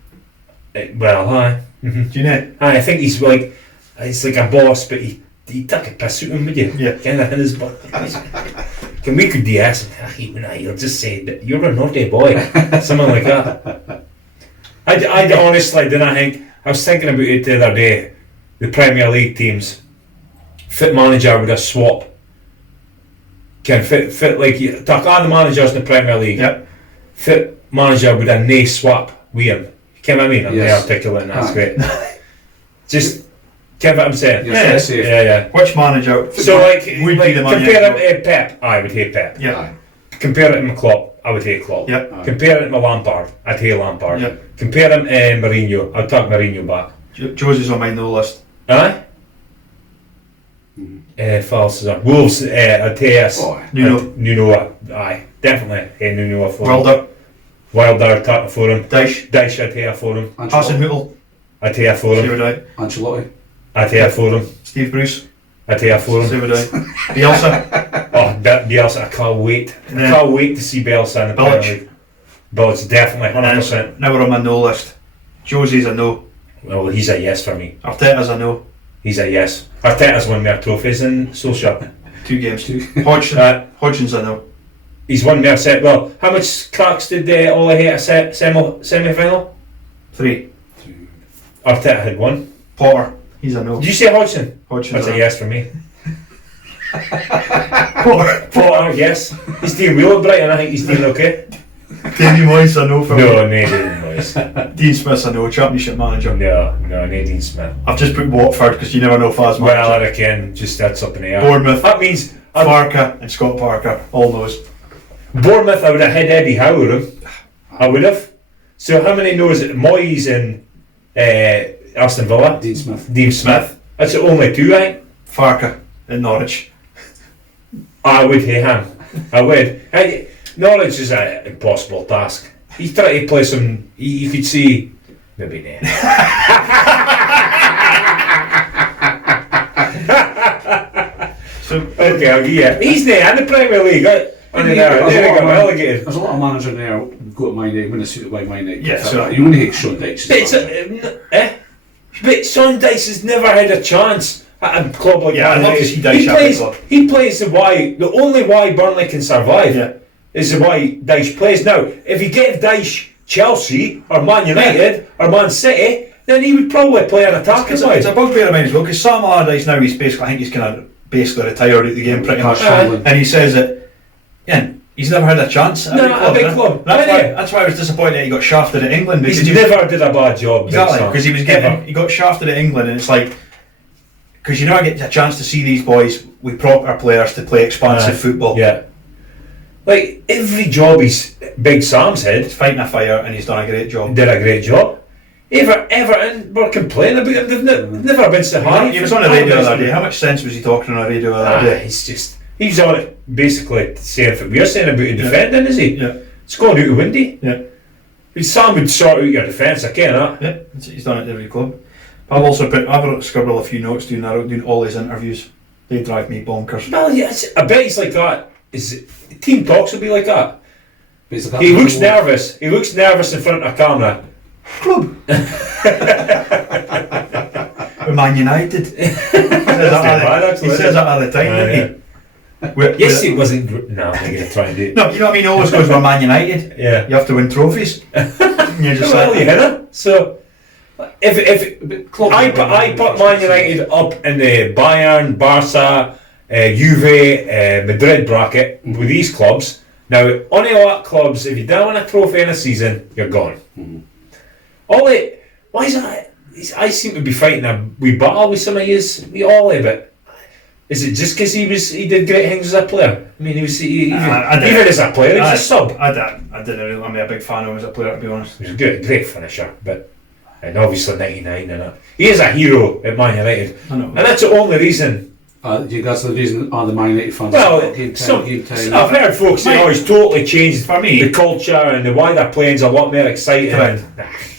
Aye. Do you know? I think he's like a boss, but he took a piss out of him, would you? Kind of in his butt. Can we could DS and he'll just say that you're a naughty boy, something like that. I honestly didn't think. I was thinking about it the other day. The Premier League teams, fit manager with a swap. Can fit like you talk all the managers in the Premier League. Fit manager with a nay swap with him. You know what I mean? I'm very articulate and that's great. Just get what I'm saying. Yeah. Which manager? So like would be the manager? compare him to Pep. I would hate Pep. Compare it to Klopp. I would hate Klopp. Compare it to Lampard. I'd hate Lampard. Compare him to Mourinho. I'd talk Mourinho back. Jose's on my no list. Aye. False. Wolves. I'd take Nuno. Aye. Definitely. Nuno for him. Wilder. I'd take for him. Dyche. I'd take for him. Hasenhüttl. I'd take for him. Ancelotti. I'd take for him. Steve Bruce. I'd take for him. Bielsa. Bielsa. I can't wait. I can't wait to see Bielsa in the Premier League. Billich, definitely 100%. Now we're on my no list. Jose's a no. Well, he's a yes for me. Arteta's a no. He's a yes. Arteta's won more trophies than Solskjaer. 2 games. Hodgson's a no. He's won more set. Well, how much cracks did Ole hit a semi-final? 3. Arteta had 1. Potter. He's a no. Did you say Hodgson? Hodgson's That's a yes for me. Potter. Yes. He's doing well at Brighton. I think he's doing okay. Davy Moyes a no for me. No, Dean Moyes. Dean Smith's a no. Championship manager. No, Dean Smith. I've just put Watford because you never know Faz manager. Well, I reckon just that's up in the air. Bournemouth. That means Farke and Scott Parker. All those. Bournemouth, I would have had Eddie Howe with him. I would have. So how many knows it? Moyes and Aston Villa? Dean Smith. That's the only 2, I think. Farke in Norwich. I would hate him. I would. Norwich is an impossible task. He's trying to play some. You could see. Maybe not. So okay, yeah. He's not in the Premier League. And then they got relegated. There's a lot of managers in there who go to Man United, win a suited by Man United. Yeah, so you only hate Sean Dyche. But Sean Dyche has never had a chance at a club like I'd Man love to United. see Dyche at the club. He plays the only why Burnley can survive is the why Dyche plays. Now, if he gave Dyche Chelsea or Man United or Man City, then he would probably play an attacking side. It's a bugbear of mine as well, because Sam Allardyce now, he's basically, I think he's kind of basically retired out of the game pretty much. And he says that, he's never had a chance at a big club. That's why I was disappointed he got shafted at England. He never did a bad job. Exactly, because he got shafted at England, and it's like, because you never get a chance to see these boys with proper players to play expansive football. Yeah. Like, every job Big Sam's had, He's fighting a fire, and he's done a great job. Did a great job. Everton were complaining about him. They've never been so high. He was on the radio the other day. How much sense was he talking on the radio the other day? He's on it basically saying what we're saying about defending, is he? Yeah. It's going out to windy. Yeah. Sam would sort out your defence, I can, huh? Yeah, he's done it at every club. I've scribbled a few notes doing all his interviews. They drive me bonkers. Well, yes, I bet he's like that. Team talks will be like that. He looks nervous. He looks nervous in front of a camera. Club. Man United. He says that all the time, doesn't he? It wasn't. No, I'm going to try and do it. No, you know what I mean? He always goes with Man United. Yeah. You have to win trophies. You're just well, you hit it. So, if I put Man United up in the Bayern, Barca, Juve, Madrid bracket with these clubs. Now, on all that clubs, if you don't win a trophy in a season, you're gone. Why is that? I seem to be fighting a wee battle with some of his Ollie, but is it just because he did great things as a player? I mean, even as a player, he was a sub. I didn't really. I'm a big fan of him as a player, to be honest. He was a great finisher, and obviously 99 and that. He is a hero at Man United, and that's the only reason. That's the reason the Man United fans. Well, I've heard folks say, he's totally changed for me. The culture and the why they're playing's a lot more exciting.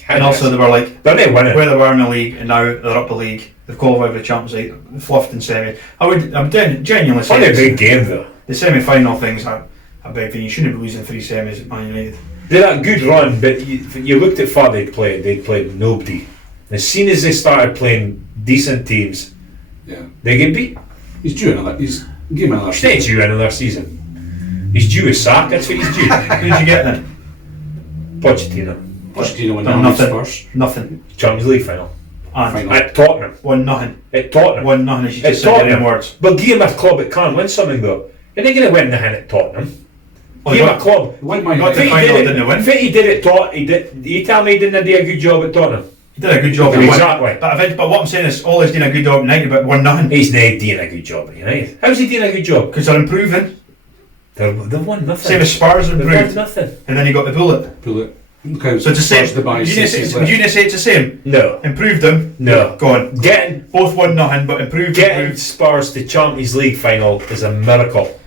And also they were like, they're not winning. Where they were in the league, and now they're up the league. They've qualified for the Champions League, fluffed in semi. I'm genuinely saying it's a big game though. The semi-final things are a big thing. You shouldn't be losing 3 semis at Man United. They had a good run, but you looked at far they'd played nobody. As soon as they started playing decent teams, they get beat. He's due another. He's give him another. He's due another season. He's due a sack. That's what he's due. Who did you get then? Pochettino won nothing. Champions League final. At Tottenham. 1-0. At Tottenham. 1-0. As you just said in words. But give him a club that can't win something though. You're not going to win nothing at Tottenham. Give him a club. He did it. You tell me he didn't do a good job at Tottenham. He did a good job. Exactly. But what I'm saying is, Ole's doing a good job at United, but 1-0. He's not doing a good job at United. How's he doing a good job? Because they're improving. They've won nothing. Same as Spurs improved. They've won nothing. And then you got the bullet. Okay, so it's the same. Would you say it's the same? No. Improved them? No. Go on. Both 1-0, but improved. Getting Spurs to Champions League final is a miracle.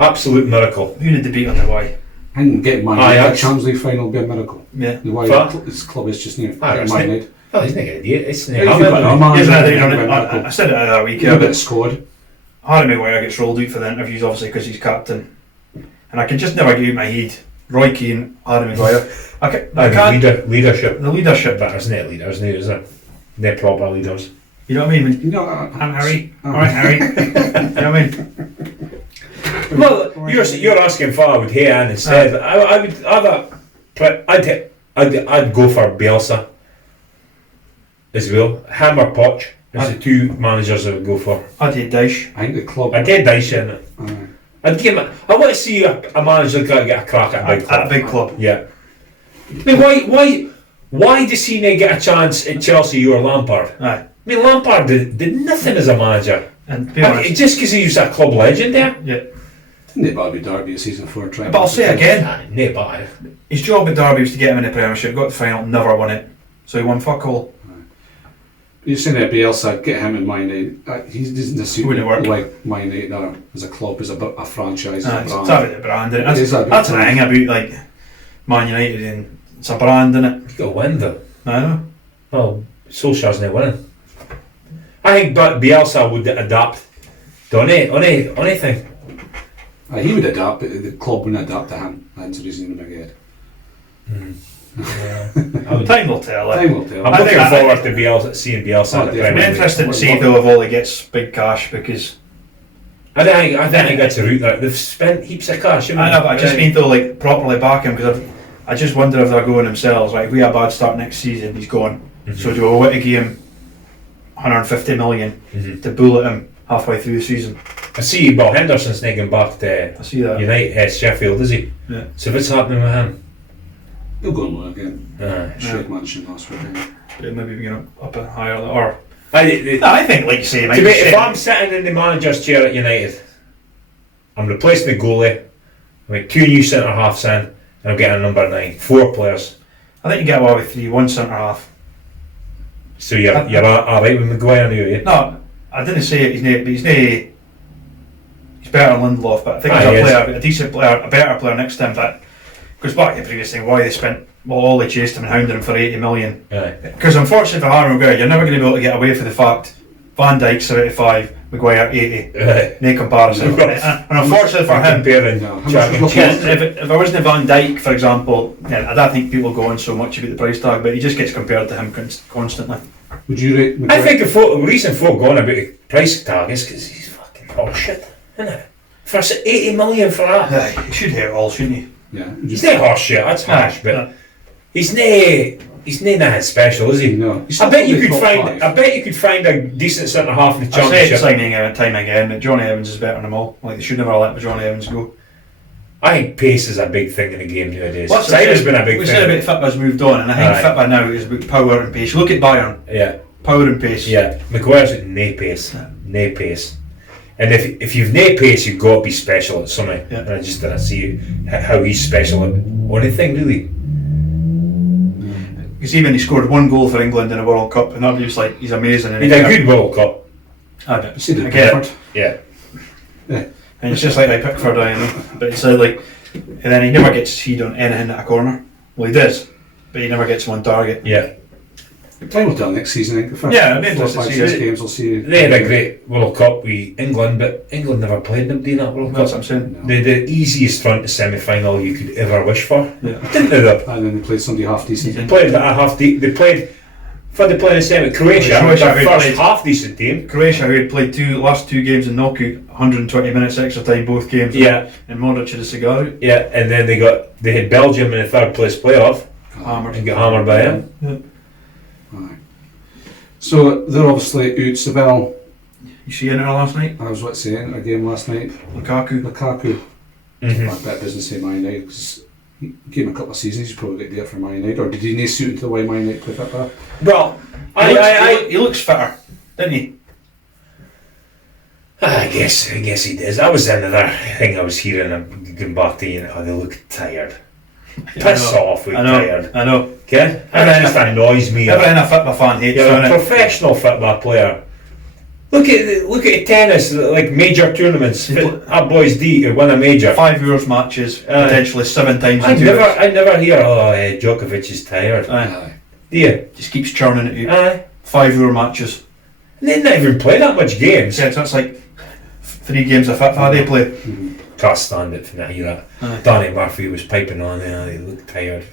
Absolute miracle. Who did they beat on the way? I think getting Man United Champions League final would be a miracle. Yeah. The way this club is just near getting Man United. Oh, he's not going to do it. It's I said it the other week. A bit of squad. Harry Maguire gets rolled out for the interviews, obviously, because he's captain. And I can just never get out my head. Roy Keane, Harry Maguire. Leadership. The leadership. But there's not leaders now, is there? They're proper leaders. You know what I mean? I'm Harry. Alright, Harry. You know what I mean? Well, you're asking for I would hate Anne instead. I'd go for Bielsa as well. Him or Poch is the two managers I would go for. I'd hate Dyche. I think the club. I'd hate Dyche in it. I want to see a manager get a crack at a big club. Yeah. I mean, why does he not get a chance at Chelsea or Lampard? Aye. I mean, Lampard did nothing as a manager. And just because he was a club legend there. Yeah. Didn't they be Derby a season 4 try? But I'll say again, his job at Derby was to get him in the Premiership, got to the final, never won it. So he won fuck all. You're saying that Bielsa, get him in Man United. He doesn't suit like Man United as a club, as a franchise, as a brand. It's about the brand, that's the thing about like Man United, and it's a brand, innit? You've got to win though. I know. Well, Solskjaer's not winning. I think Bielsa would adapt to anything. He would adapt, but the club wouldn't adapt to him. That's the reason in the big head. Time will tell. Time will tell. I'm looking forward to seeing Bielsa at the Premier It'll be League. interesting to see though if Ollie gets big cash, because I think that's a route that they've spent heaps of cash. I know, but I just mean though, like, properly back him, because I just wonder if they're going themselves. Like, if we have a bad start next season, he's gone. So do we want to give him 150 million to bullet him halfway through the season? I see. Well, Henderson's snaking back to I see that. United, Sheffield, is he? Yeah. So what's happening with him? He'll go and look again. Shake Mansion last week. But maybe we can up it higher. Or I think, like you say, if I'm sitting in the manager's chair at United, I'm replacing the goalie. I make 2 new centre halves in, and I'm getting a number 9. 4 players. I think you get away with 3-1 centre half. So you're alright with Maguire now, yeah? No, I didn't say it. He's better than Lindelof, but I think he's a decent player, a better player next to him. That goes back to the previous thing. Why they spent, all they chased him and hounded him for 80 million. Because unfortunately for Harry Maguire, you're never going to be able to get away from the fact Van Dijk 75, Maguire 80. No comparison. And unfortunately for him, if it wasn't Van Dijk, for example, then I don't think people go on so much about the price tag, but he just gets compared to him constantly. Would you rate Maguire? I think the reason folk going about the price tag is because he's fucking horseshit, isn't it? For 80 million for that. He should hit it all, shouldn't he? Yeah. He's not horseshit, that's harsh, but he's not that special, is he? No. I bet you could find a decent centre half in the Championship. I say Championship. signing time again, but Johnny Evans is better than them all. Like, they should never let Johnny Evans go. I think pace is a big thing in the game nowadays. What's Simon's been a big we thing. said about Fitba's moved on, and I think Fitba now is about power and pace. Look at Bayern. Yeah. Power and pace. Yeah. Maguire's got no pace. No pace. And if you've no pace, you've got to be special at something. Yeah. And I just didn't see how he's special at anything, really. Because even he scored 1 goal for England in a World Cup, and that was like, he's amazing. And He did a good World Cup. I bet. See the Again, Pickford. Yeah. and it's just like Pickford, I know. But it's like, and then he never gets seed on anything at a corner. Well, he does, but he never gets him on target. Yeah. Time will tell next season. I think the first Yeah, it'll be 4 or interesting 5, to see 6 it. games we'll see. They had a great World Cup with England, but England never played them in that World That's Cup. what I'm saying. They're the easiest run to semi-final you could ever wish for. Yeah. Didn't they though? And then they played somebody half decent. They played at a half they played for the playing semi Croatia, Croatia, their who first played- half decent team. Croatia, who had played last two games in knockout, 120 minutes extra time both games. Yeah. And Modric had a cigar out. Yeah, and then they had Belgium in the 3rd place playoff Hammered. and got hammered by him. Yeah. Aye. So they're obviously out. Seville, You see Inter last night? I was saying a game last night. Lukaku. Lukaku, Mm-hmm. a bit of business in Man United because he gave him a couple of seasons. He's probably get there for Man United, or did he not suit into the way Man United play football? Well, He looks fitter, didn't he? I guess he does. That was another thing I was hearing. I'm going back to they look tired. Piss off, we're tired. I know. Okay? That just annoys me. Everything a Fitba fan hates. You're a doesn't it? professional football player. Look at tennis, like major tournaments. That boys D to win a major. 5 Euros matches, potentially 7 times. I never hear Djokovic is tired. Aye. Do you? Just keeps churning it out. Aye. 5 Euro matches. And they didn't even play that much games. Yeah, so that's like 3 games of Fitba they play. Can't stand it when I hear that. Aye. Danny Murphy was piping on there. He looked tired.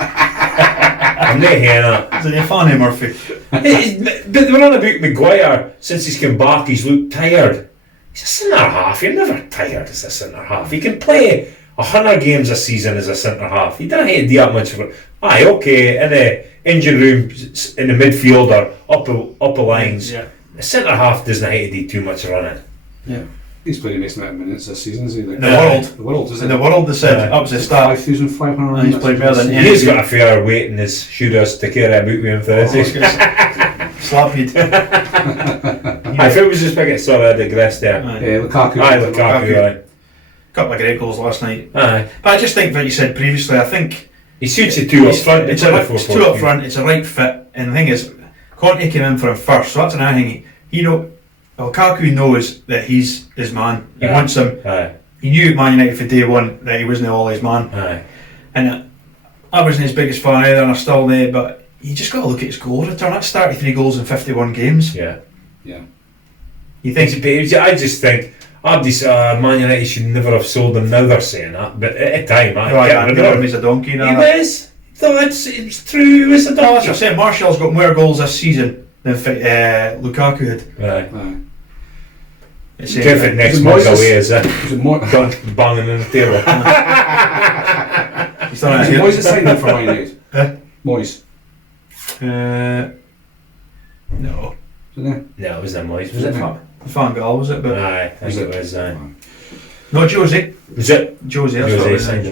I'm not hearing that. Is it a fan of Murphy? But they were on about Maguire. Since he's come back, he's looked tired. He's a centre half. You're never tired as a centre half. He can play 100 games a season as a centre half. He doesn't have to do that much for. Aye, okay, in the engine room, in the midfield or up the lines. Yeah. A centre half doesn't have to do too much running. Yeah. He's playing a amount of minutes this season, isn't he? Like, The world, isn't in it? the world, they said that was his start. 5,500. He's played better than He's got a fair weight in his shooters to carry about with him Thursday. Slap he'd. I think it was just big at sorry I digressed there. Lukaku. Aye, Lukaku. Couple of great goals last night. Aye. But I just think that you said previously, I think He suits the two up front. it's two up front, it's a right fit, and the thing is, Conte came in for him first, so that's another thing. Lukaku knows that he's his man. He wants him. Aye. He knew at Man United for day one that he wasn't all his man. Aye. And I wasn't his biggest fan either, and I'm still there, but you just got to look at his goal return. That's 33 goals in 51 games. Yeah. Yeah. You think? I just think Man United should never have sold him. Now they're saying that, but at the time, I got him as a donkey now. He was. It's true. He was a donkey. That's what I'm saying. Martial's got more goals this season than Lukaku had. Right. Careful next month away is it? Banging on the table. He's done it. Moyes signed up for Man United. Moyes. No. No, it was Moyes. Was it? Van Gaal was it? But aye, I think it was. No, Josie. Was it? Josie. Josie signed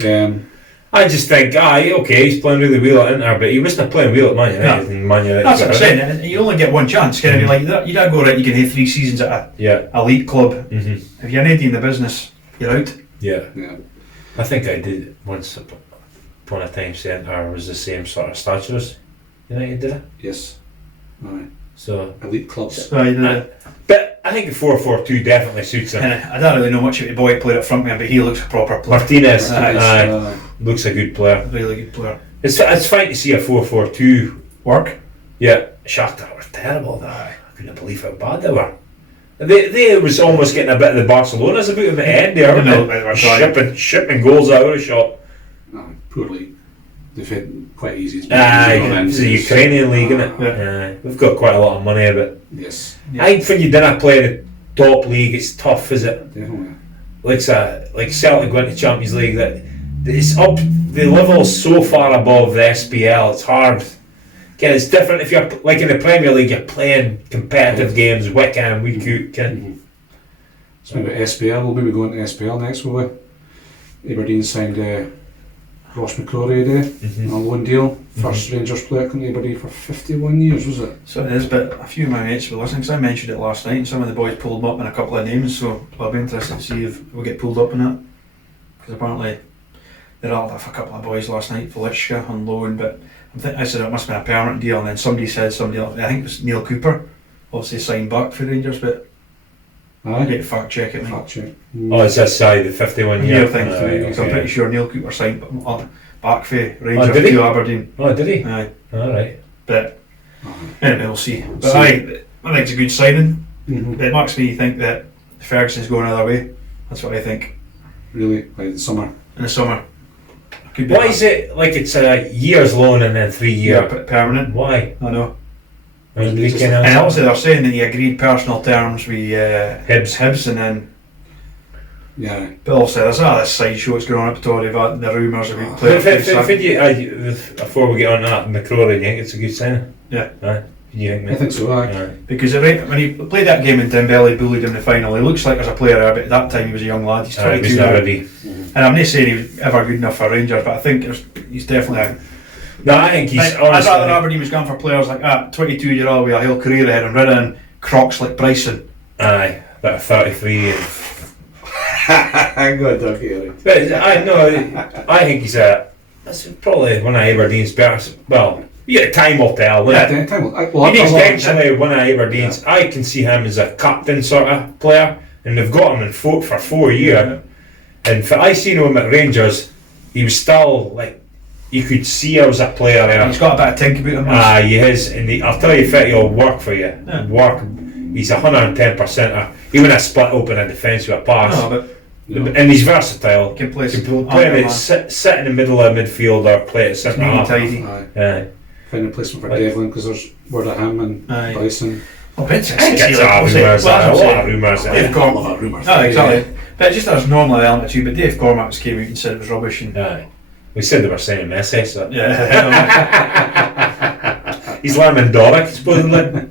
him. I just think, okay, he's playing really well at Inter, but he wasn't playing well at Man United. No. And Man United. That's what I'm saying. You only get one chance. Can like that? You don't go right. You can have 3 seasons at a elite club. Mm-hmm. If you're not in the business, you're out. Yeah. I think I did once upon a time say Inter was the same sort of stature as United, did it? Yes. Aye. So elite clubs. But I think the 4-4-2 definitely suits him. I don't really know much about the boy who played up front, man, but he looks a proper player. Martinez, looks a good player. Really good player. It's fine to see a 4-4-2 work. Yeah, Shakhtar were terrible. I couldn't believe how bad they were. They was almost getting a bit of the Barcelona's about them at the end there. They were shipping goals out of the shot. No, poorly. They've had quite easy. It's the Ukrainian league, isn't it? We've got quite a lot of money, but yes. I think when you didn't play in the top league, it's tough, is it? Definitely. Like Celtic went to Champions League, that it's up. The level's so far above the SPL. It's hard. Again, it's different if you're like in the Premier League. You're playing competitive games week in, week out. So maybe SPL. We'll maybe going to SPL next, will we? Aberdeen signed Ross McCrory on a loan deal. First Rangers player in Aberdeen for 51 years, was it? So it is, but a few of my mates were listening because I mentioned it last night and some of the boys pulled them up in a couple of names, so I'll be interested to see if we get pulled up in that. Because apparently there are a couple of boys last night, Felicia on loan, but I said it must have been a permanent deal, and then somebody else, I think it was Neil Cooper, obviously signed back for Rangers, but I need to fact check it. Oh, it's this side, the 51 year thing. Okay. I'm pretty sure Neil Cooper signed back for Rangers to Aberdeen. Oh, did he? Aye. Alright. But anyway, we'll see. But I think it's a good signing. It makes me think that Ferguson's going another way. That's what I think. Really? Like in the summer? In the summer. Why is it like it's a year's loan and then 3 year? Permanent. Why? I know. And also they're saying that he agreed personal terms with Hibs and then but also there's this sideshow that's going on up Tory about the rumours about players. Before we get on that, McCrory, do you think it's a good signing? Yeah. I think so, because when he played that game and Dembele bullied him in the final, he looks like there's a player there, but at that time he was a young lad. He's 22 now. And I'm not saying he was ever good enough for Rangers, but I think he's definitely no, I think he's I'd rather Aberdeen was going for players like that, 22-year-old with a whole career ahead and rather than crocs like Bryson. Aye, about 33 and I'm going to talk here. But I think he's that's probably one of Aberdeen's best. Well, time will tell. He's actually one of Aberdeen's. I can see him as a captain sort of player, and they've got him in for 4 years. And I seen him at Rangers, he was still like you could see I was a player there. He's got a bit of tink about him. He is, and I'll tell you, he'll work for you. Yeah. Work. He's 110%. Even a split open in defence with a pass. And he's versatile. Can play sit in the middle of midfield or play at centre half. Tidy. Find a placement for Devlin because there's word of him and Bryson. I think it's a lot of rumours. Dave Cormack. Exactly. But just as normal element too. But Dave Cormack came out and said it was rubbish. We said they were saying Messi, so he's learning Doric supposedly.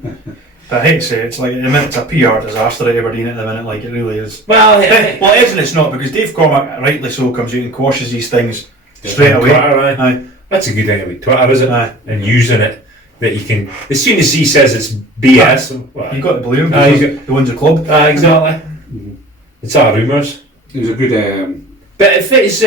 But I hate to say it's like at the minute it's a PR disaster at Aberdeen at the minute, like it really is. Well, it is and it's not because Dave Cormack, rightly so, comes out and quashes these things straight away. Twitter, that's a good thing about Twitter, isn't it? And using it that you can. As soon as he says it's BS, you've got to believe him. He owns a club. Exactly. It's all rumours. It was a good. But if it's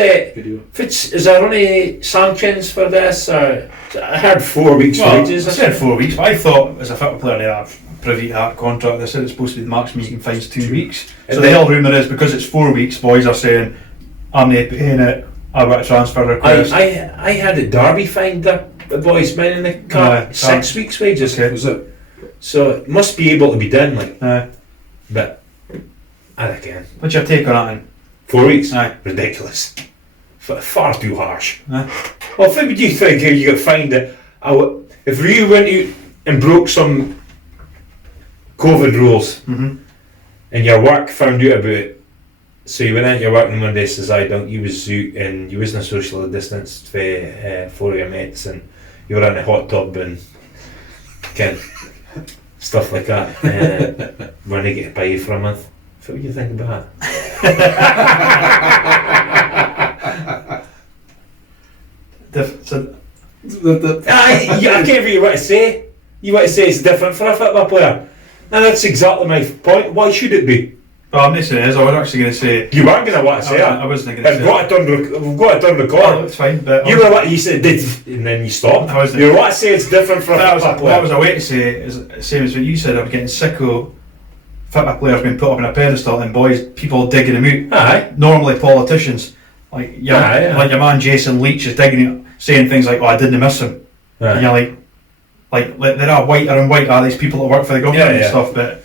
is there any sanctions for this? Or, I heard 4 weeks wages. I said 4 weeks, but I thought as a football player they have privy to that contract. They said it's supposed to be the maximum you can find is 2 weeks. So the whole rumour is because it's 4 weeks, boys are saying I'm not paying it. I've got a transfer request. I had a Derby fined the boys men in the car 6 weeks wages. Okay. Was it? So it must be able to be done, like. But And again, What's your take on that then? 4 weeks? Aye. Ridiculous. Far too harsh. Aye. Well, what would you think if you got fined it? If you went out and broke some COVID rules Mm-hmm. and your work found out about it, so you went out your work on Monday, says I don't, you was out and you wasn't socially distanced for 4 of your mates and you were in a hot tub and kind of stuff like that, when they get to pay you for a month, what would you think about that? I can't figure what to say. You want to say it's different for a football player. And that's exactly my point. Why should it be? Well, I'm not saying it is. I was actually going to say... You weren't going to want to say I wasn't going to say We've got it on record. Oh, it's fine, but... You were what you said, and then you stopped. You were what to say it's different for a football player. What I was away to say is the same as what you said. I'm getting sick of football players being put up on a pedestal and people digging them out. Aye. Normally politicians. Like your man Jason Leach is digging him, saying things like, "Oh, I didn't miss him." Aye. And you're like there are whiter and whiter these people that work for the government and stuff, but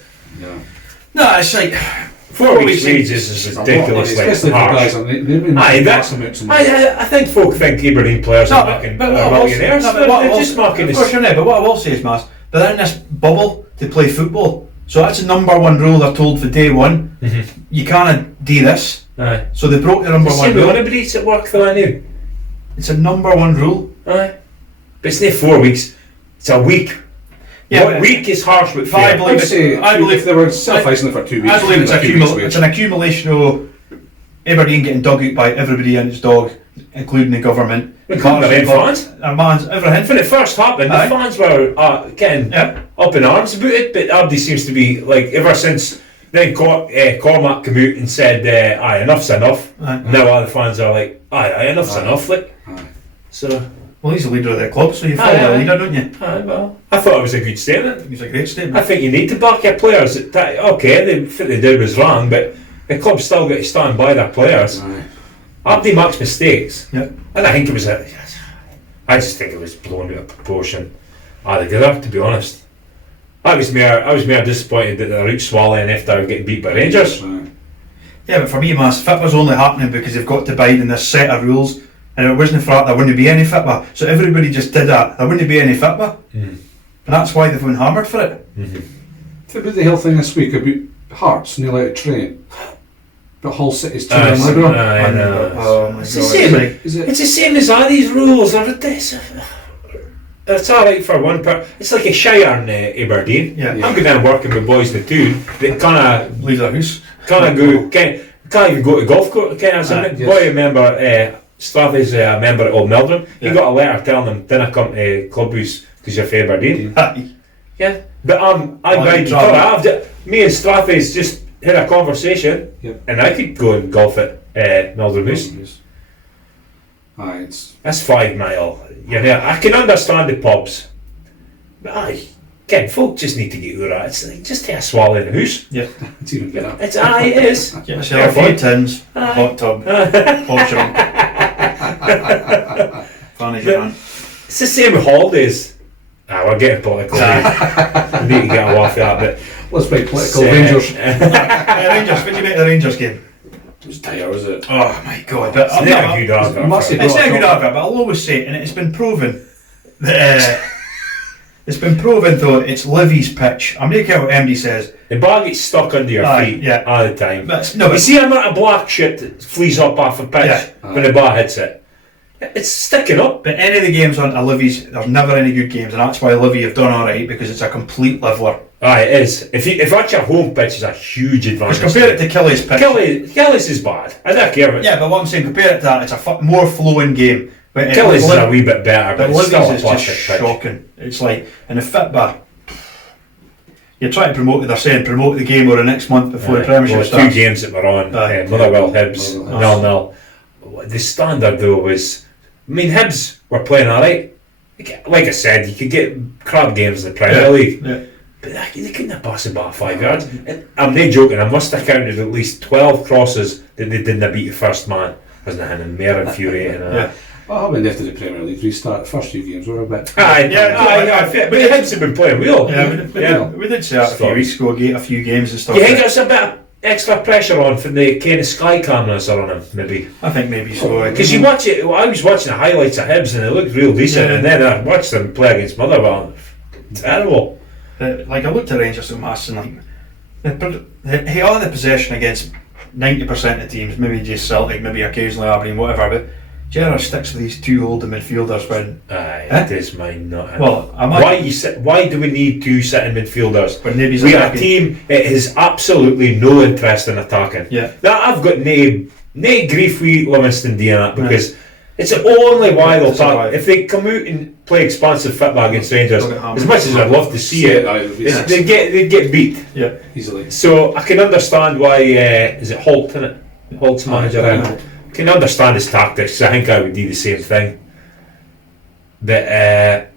no, it's like 4 weeks wages is ridiculously harsh. I think folk think Aberdeen players are millionaires. They're just marking this. Of course you're not, but what I will say is, Mass, they're in this bubble to play football, so that's the number one rule they're told for day one. Mm-hmm. You can't do this. Aye. So they broke the number one rule. Anybody at work though, I knew. It's a number one rule. Aye. But it's not 4 weeks. It's a week. Yeah, what week is harsh with I fair? believe they were self-isolating for 2 weeks. I believe it's an accumulation of Aberdeen getting dug out by everybody and its dog, including the government. Including their fans. Our fans, everything. When it first happened, the fans were getting up in arms about it, but everybody seems to be, like, ever since then Cormac came out and said, aye, enough's enough. Now all the fans are like, aye, enough's enough. Like. So... Well, he's the leader of their club, so you follow the leader, don't you? Aye, well, I thought it was a good statement. It was a great statement. I think you need to back your players. What they did was wrong, but the club's still got to stand by their players. Abdi makes mistakes, and I think it was I just think it was blown out of proportion altogether, to be honest. I was more disappointed that they're out swallowing after getting beat by Rangers. Yeah, but for me, Mass, fit was only happening because they've got to bide in this set of rules. And if it wasn't for that, there wouldn't be any fitba. So everybody just did that. There wouldn't be any fitba. And that's why they've been hammered for it. Think about the whole thing this week about Hearts nearly out of train. But Hull City's 2-1 Liberal. I know. Oh my It's God. the same. It's the same as all these rules. It's alright for one part. It's like a shire in Aberdeen. Yeah. I'm going down working with boys in the town that kind of leave their house. Can't even go to golf court. Boy, remember. Strathy's a member at Old Meldrum. He got a letter telling them, "Didn't come to Clubhouse because you're from Aberdeen." Yeah, but I'm riding. Me and Strathy's just had a conversation, and I could go and golf at Meldrum House. Aye, that's 5 mile. I can understand the pubs, but folk just need to get over that. It's like, just take a swallow in the house. Yeah, it's even better. It is. Get yourself a few tins, hot tub, hot jump. It's the same with holidays. We're getting political. We need to get away from that. But let's play political. Rangers. Rangers. What do you make of the Rangers game? It was dire, was it? Oh my God! But it's not a good advert. It's not a good advert, but I'll always say it, and it's been proven that it's been proven though it's Livy's pitch. I'm not care what MD says. The ball gets stuck under your feet all the time. But you see a amount of black shit that flees up off a pitch when the ball hits it. It's sticking up. But any of the games on Livy's, there's never any good games, and that's why Livy have done alright because it's a complete leveler. Aye, it is. If that's your home pitch, it's a huge advantage. Because compare it to Kelly's pitch. Kelly's is bad. I don't care about it. Yeah, but what I'm saying, compare it to that, it's a more flowing game. Kelly's is a wee bit better, but it's still a plastic pitch. Shocking. It's like, in a fitba, you're trying to promote the game over the next month before the Premiership starts. 2 games that were on, Motherwell, Hibs, 0-0. The standard though was, Hibs were playing alright. Like I said, you could get crap games in the Premier League, but they couldn't have passed the ball 5 yards. And I'm not joking, I must have counted at least 12 crosses that they didn't beat the first man. Wasn't anything more infuriating. What happened after the Premier League restart? The first 2 games were a bit... But the Hibs have been playing well. We did say that a few weeks ago, a few games and stuff. Do you think it's a bit of extra pressure on from the kind of sky cameras are on him, maybe. I think maybe so. Because you watch it, I was watching the highlights of Hibs and it looked real decent, and then I watched them play against Motherwell. Terrible. Like, I looked at Rangers and Mass, and like, he had the possession against 90% of teams, maybe just Celtic, maybe occasionally Aberdeen, whatever, but Gerrard sticks with these two holding midfielders when... It is mine not. Well, why do we need two sitting midfielders? When maybe we are a team that has absolutely no interest in attacking. Yeah. Now, I've got no grief with Livingston doing that, because it's the only why they'll talk. If they come out and play expansive football against Rangers, as much as I'd love to see it, they'd get beat. Yeah, easily. So I can understand why, is it Holt, isn't it? Holt's manager. I can understand his tactics. I think I would do the same thing. But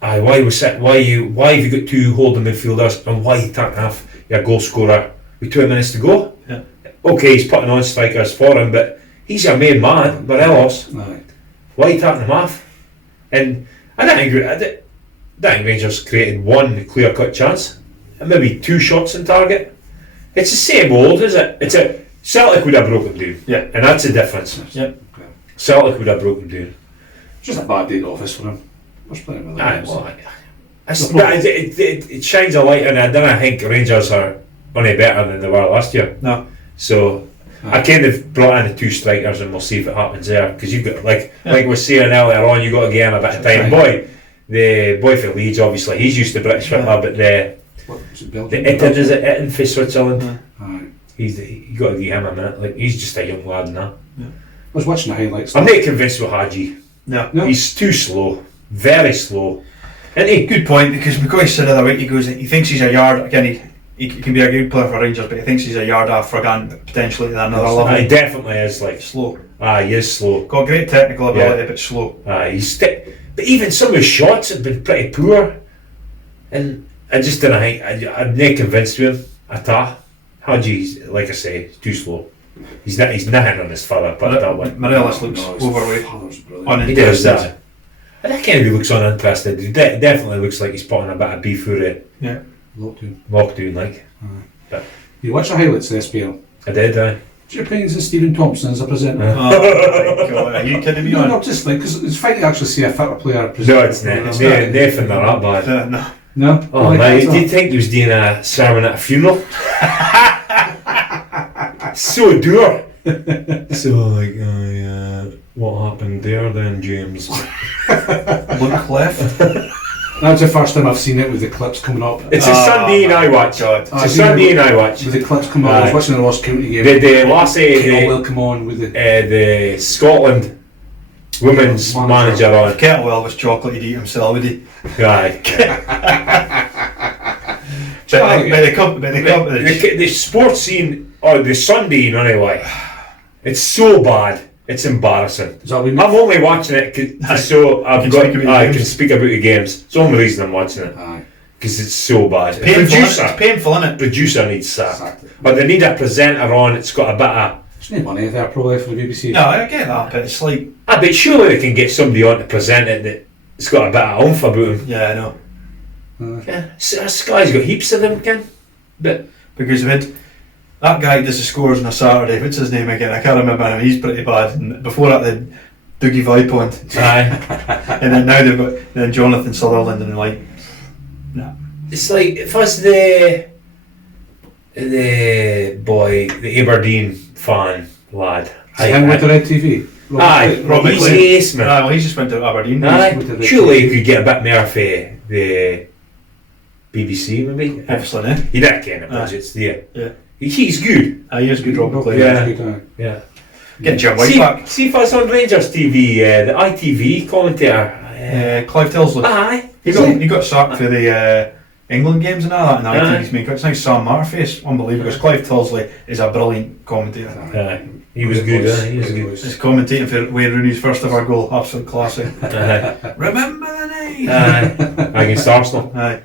why have you got two holding midfielders, and why you taking off your goal scorer with 2 minutes to go? Yeah. Okay, he's putting on strikers for him, but he's your main man, Morelos. Right. Why are you taking him off? And I don't think Rangers created one clear-cut chance, and maybe 2 shots on target. It's the same old, is it? Celtic would have broken down. Yeah. And that's the difference. Yeah. Celtic would have broken down. Just a bad day in office for him. What's playing with It shines a light on it. I don't think Rangers are any better than they were last year. No. So I kind of brought in the 2 strikers, and we'll see if it happens there. Because you've got, like we were saying earlier on, you've got to give him a bit of time. The boy for Leeds, obviously, he's used to British football, but the Itten, is it Itten for Switzerland? You got to give him a minute. Like, he's just a young lad now. Yeah. I was watching the highlights. I'm not convinced with Hadji. No. He's too slow, very slow. Isn't he? Good point, because McCoy said the other week, he thinks he's a yard. Again, he can be a good player for Rangers, but he thinks he's a yard off for potentially to another level. He definitely is, like slow. He is slow. Got great technical ability, but slow. But even some of his shots have been pretty poor, and I just don't think I'm not convinced with him at all. Hadji's, like I say, too slow. He's nothing on his father, but that way. Morelos looks overweight. He does that. I think he looks uninterested. He definitely looks like he's putting a bit of beef through it. Yeah. Lockdown, like. But you watch the highlights of the SPL? I did, aye. What's your opinions of Stephen Thompson as a presenter? Oh my God, are you kidding me? No, just like, because it's fine to actually see a fitter player present. No, it's not. It's nothing that bad. No. No? Oh, man, do you think he was doing a sermon at a funeral? So dour. So, like, what happened there then, James? Look left. That's the first time I've seen it with the clips coming up. It's a Sunday night watch. It's a Sunday night watch. With the clips coming up, I was watching the Ross County game. The lassie, will come on with the Scotland women's manager on. If Kettlewell was chocolate, he'd eat himself, would he? Aye. The sports scene, or the Sunday anyway, it's so bad. It's embarrassing. I'm only watching it so I can speak about the games. It's the only reason I'm watching it. Because it's so bad. It's painful, isn't it? Producer needs sacked. But they need a presenter on. It's got a bit of. There's no money there probably for the BBC. No, I get that, but it's like. I bet surely they can get somebody on to present it that's got a bit of oomph about him. Yeah, I know. Sky's got heaps of them, Ken. But because we had that guy does the scores on a Saturday. What's his name again? I can't remember him. He's pretty bad. And before that, they Dougie Vipond. Aye. And then now they've got Jonathan Sutherland, and they're like, nah. It's like if I was the Aberdeen fan lad. Him with the red TV. Rob he's ace, man. Well, he just went to Aberdeen. Surely you could get a bit more for the BBC, maybe. Obviously, no. You don't get the budgets, do you? Yeah. He's good. He is good, Rob. Yeah. Get Jim White back. See if I was on Rangers TV, the ITV commentator. Clive Tilsley. Aye. He got sacked for the England games and all that, and ITV's making it's nice Sam Marface. Unbelievable, because Clive Tilsley is a brilliant commentator. He was good, he was good. He's commentating for Wayne Rooney's first ever goal, absolute classic. Remember the name? Against Arsenal. Aye.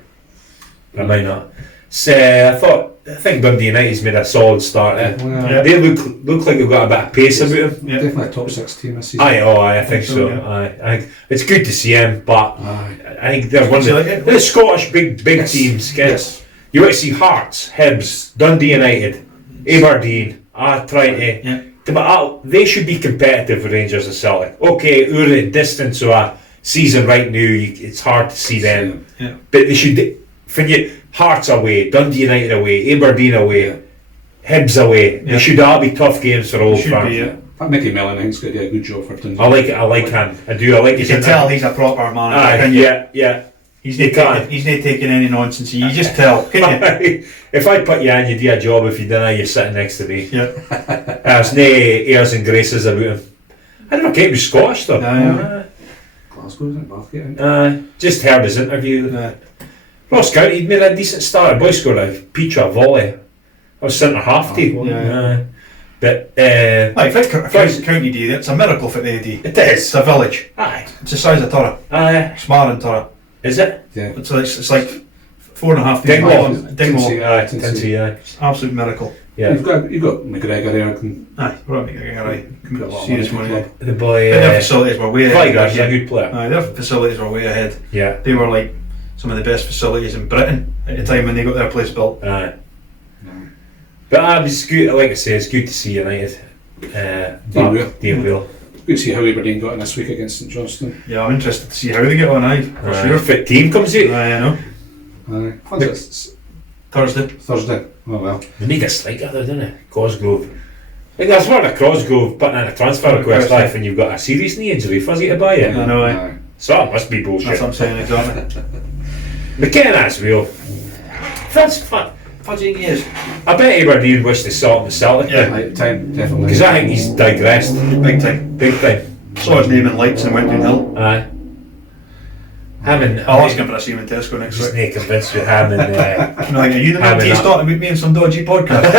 I might not. So I think Dundee United's made a solid start. They look like they've got a bit of pace about them. Yeah. Definitely a top 6 team this season. I think so. I think it's good to see him, but I think they're one of the Scottish big teams. Yes. You want to see Hearts, Hibs, Dundee United, Aberdeen are trying to. Yeah. But they should be competitive with Rangers and Celtic. Okay, we're at distance of a season right now. It's hard to see them. Yeah. But they should. For you, Hearts away, Dundee United away, Aberdeen away, Hibs away. Yeah. They should all be tough games for all Should fans. be, yeah. That Mickey Mellon, I think's going to do a good job for Dundee. I like it. I like him. I do. I like You his. can tell he's a proper manager. Yeah. He's You not can't. he's not taking any nonsense. You just tell, can you? If I put you in, you do a job. If you didn't, you're sitting next to me. Yeah. There's no airs and graces about him. I never came to Scottish though. Glasgow, isn't it? Bathgate. Just heard his interview. Ross County, he'd made a decent start. Boy scored a peach or a volley. I was centre half to. Yeah. But Like, if County do that, it's a miracle for the AD. it is. It's a village. Aye. It's the size of Turra. Smarrin Turra. Is it? Yeah. It's like 4.5 Dingwall. Dingwall. Aye, Tinsy, aye. Absolute miracle. Yeah. You've got McGregor there. Aye, right. Put a lot of Serious money money. into The boy. Their facilities were way ahead. Tigers is a good player. Aye, their facilities were way ahead. Yeah. They were like some of the best facilities in Britain at the time when they got their place built. Aye. But it's good. Like I say, it's good to see United. Dean Wheel. Good to see how Aberdeen got in this week against St Johnstone. Yeah, I'm interested to see how they get on. Aye, for Your sure. fit team comes out. Aye, I know. Aye. When's Thursday. Thursday. Oh well. They need a striker though, don't they? Cosgrove. I think that's what a Cosgrove putting in a transfer request life when you've got a serious knee injury, fuzzy to buy it. I know, aye. So that must be bullshit. That's what I'm saying, exactly. McKenna's real. That's fun. Fudging years. I bet Aberdeen wish they saw him with Celtic. Yeah. Right, time, definitely. Because I think he's digressed. Big time. Big time. Saw his name in lights and went downhill. Aye. Him and I'll ask him for a see him in Tesco next just week. not convinced with him and No, are you the man Having to that. start with me in some dodgy podcast?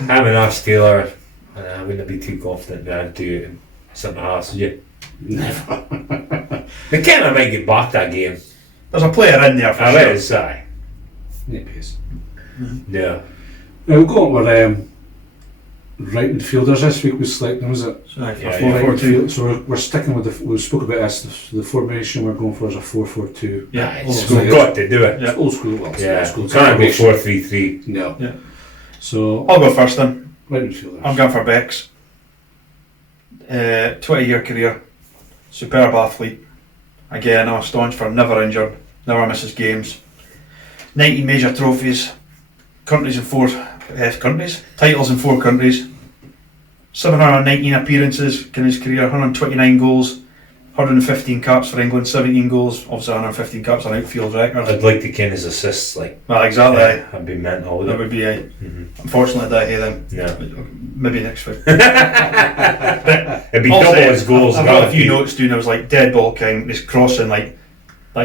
him and Ash Taylor. I wouldn't be too confident man to do it in centre half, would you? Never. McKenna might get back that game. There's a player in there for I sure. bet it's aye. Neat pace. Yeah. Now we'll go on with right midfielders this week. We selected them, was it? Aye, Yeah, for 4-4-2. So we're sticking with we spoke about this. The formation we're going for is a 4-4-2. Yeah, Aye, old it's school. got to do it. Yeah. It's old school. Well, it's Yeah. old school. Can't go formation. 4-3-3. No. Yeah. So I'll go first then. right midfielders. I'm going for Bex. 20-year career. Superb athlete. Again, I'm a staunch for never injured, never misses games. 19 major trophies. Countries in 4 countries. Titles in 4 countries. 719 appearances in his career, 129 goals, 115 caps for England, 17 goals, obviously 115 caps on outfield record. I'd like to ken his assists, like. Well, exactly. Aye. I'd be mental with That it. would be Mhm. unfortunately that here then. Yeah. Maybe next week. It'd be Also, double his goals. I've got a guaranteed. few notes doing. I was like dead ball king, this crossing, like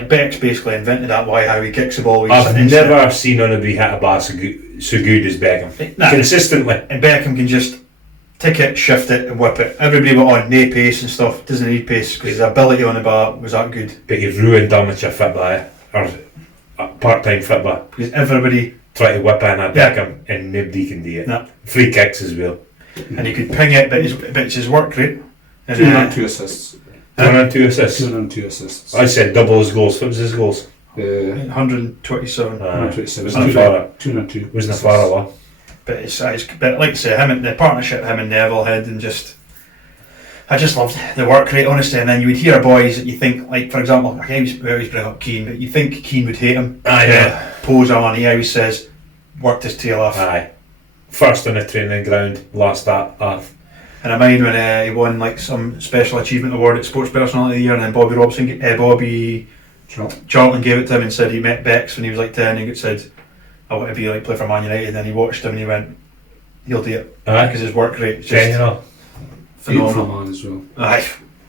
Beck's basically invented that why how he kicks the ball. I've never seen anybody hit a bar so good as Beckham. Nah. Consistently. And Beckham can just tick it, shift it, and whip it. Everybody went on no pace and stuff. Doesn't need pace because his ability on the bar was that good. But you've ruined amateur football, or part-time football. Because everybody, Try to whip in a Yeah. Beckham and nobody can do it. Nah. Free kicks as well. and he could ping it, but it's his work rate. And, 202 assists. 202 assists. 202 assists. I said double his goals. What was his goals? 127. 127. Wasn't far. 202. Wasn't far away. But but like I say, him and the partnership, him and Neville had, and I just loved the work rate, honestly. And then you would hear boys that you think, like for example, I always bring up Keane, but you think Keane would hate him. Yeah. Pose on, he always says, worked his tail off. Aye. First on the training ground, last that off. And I mind when he won like some special achievement award at Sports Personality of the Year, and then Bobby Charlton gave it to him and said he met Bex when he was like 10, and he said, I want to be like play for Man United. And then he watched him and he went, he'll do it Aye. because his work rate is just General. phenomenal. Beautiful man as well. Aye,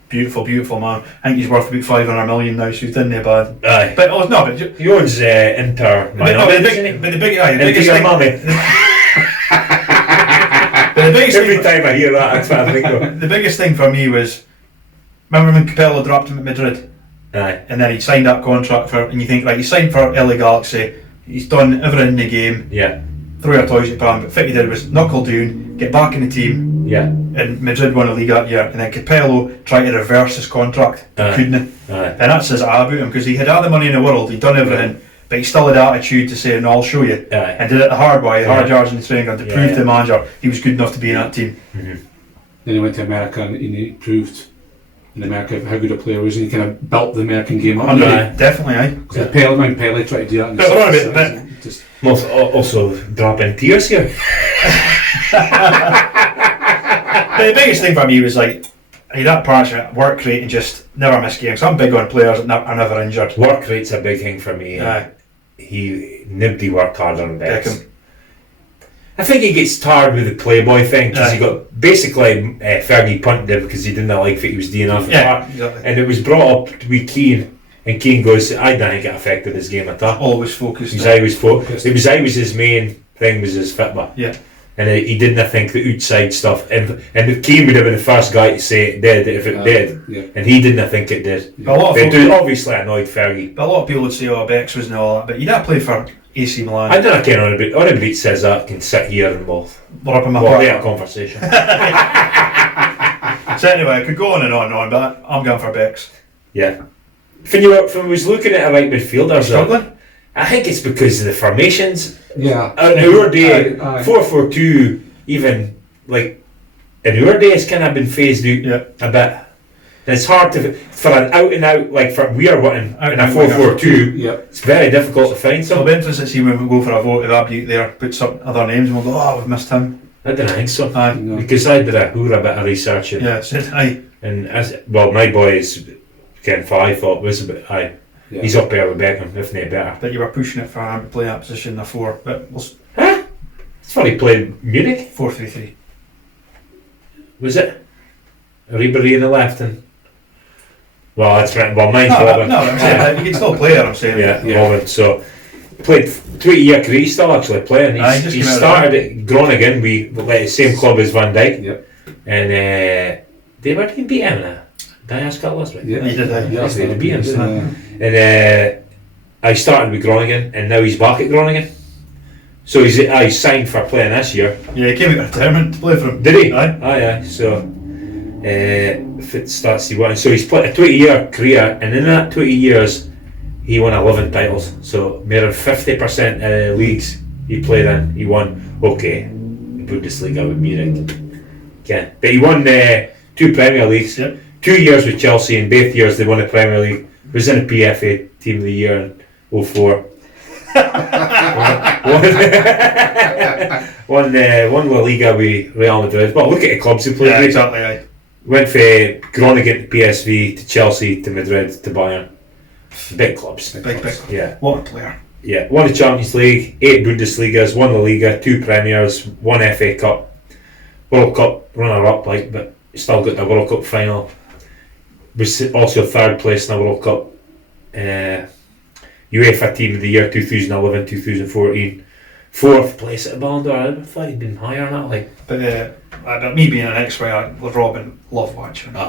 beautiful man. I think he's worth about 500 million now, so he's done there bad. Aye. But oh no, but He owns Inter. But the biggest thing, but the biggest Every thing, time I hear that, that's what I think of. the biggest thing for me was, remember when Capello dropped him at Madrid, Aye. and then he signed that contract for, and you think, right, he signed for LA Galaxy, he's done everything in the game, Yeah. throw your toys at Pan, but what he did was knuckle down, get back in the team, Yeah. and Madrid won the league that year, and then Capello tried to reverse his contract, Aye. couldn't he? Aye. And that says all about him, because he had all the money in the world, he'd done everything, but he still had attitude to say, no, I'll show you. And did it the hard way, the hard yards in the training ground to prove to the manager he was good enough to be in that team. Then he went to America and he proved in America how good a player he was, and he kind of built the American game up. Definitely, aye. Because Pele tried to do that. But around a bit. Just Also dropping tears here. The biggest thing for me was like, he that passionate, work rate, and just never miss games. I'm big on players that are never injured. Work rate's a big thing for me. Nobody worked harder than Beckham. I think he gets tired with the playboy thing because he got basically Fergie punted him because he didn't like what he was doing off the park. Exactly. And it was brought up with Keane, and Keane goes, I don't think it affected his game at all. Always focused. He was always focused. It was always his main thing was his fitba. Yeah. And he didn't think the outside stuff, and Keane would have been the first guy to say it did if it did, and he didn't think it did. A lot of They do obviously annoyed Fergie. But a lot of people would say, "Oh, Bex wasn't all that," but you did play for AC Milan. I don't care anybody says that can sit here and we'll up in my have a conversation. So anyway, I could go on and on, but I'm going for Bex. Yeah. When I was looking at a right midfielder, Struggling? I think it's because of the formations. yeah. In our day, 4-4-2, even like in our day, it's kind of been phased out a bit. And it's hard for an out and out like we are wanting in a 4-4-2. Yeah. It's very difficult to find So it'll some. be interesting to see when we go for a vote if Abby there puts up other names and we'll go, oh, we've missed him. I don't think so. Aye. No. Because I did a bit of research. Yeah, said aye. And my boy is Ken Fly thought was a bit aye. Yeah. He's up there with Beckham, if not better. But you were pushing it for him to play that position before, but we'll Huh? That's what he played Munich, 4-3-3. was it? Ribery in the left and that's right. Well, mine's Robin. No, I'm saying you can still play it. I'm saying. Yeah, Robin. So played 20-year career. He's still actually playing. He started at Groningen. We like the same club as Van Dijk. Yep. And they were beat him now. Did I ask that last week? Yeah, he did. Yes, they beat him. And I started with Groningen, and now he's back at Groningen. So he's signed for playing this year. Yeah, he came out of retirement to play for him. Did he? Aye. Aye. So if it starts, so he's played a 20-year career, and in that 20 years, he won 11 titles. So more than 50% of the leagues he played in, he won. Okay, the Bundesliga with Munich. Okay, but he won 2 Premier Leagues. Yep. 2 years with Chelsea, and both years they won the Premier League. Was in the PFA Team of the Year in 04. won La Liga with Real Madrid. Well, look at the clubs he played Yeah, with. exactly. Aye. Went for Groningen to PSV to Chelsea to Madrid to Bayern. Big clubs. Big. Yeah. What a player. Yeah. Won the Champions League, 8 Bundesligas, won La Liga, 2 Premiers, 1 FA Cup, World Cup runner-up, but still got the World Cup final. Was also 3rd place in the World Cup. UEFA Team of the Year 2011, 2014. 4th place at the Ballon d'Or. I thought he'd been higher than that. But me being an ex-player, Robin, love watching him.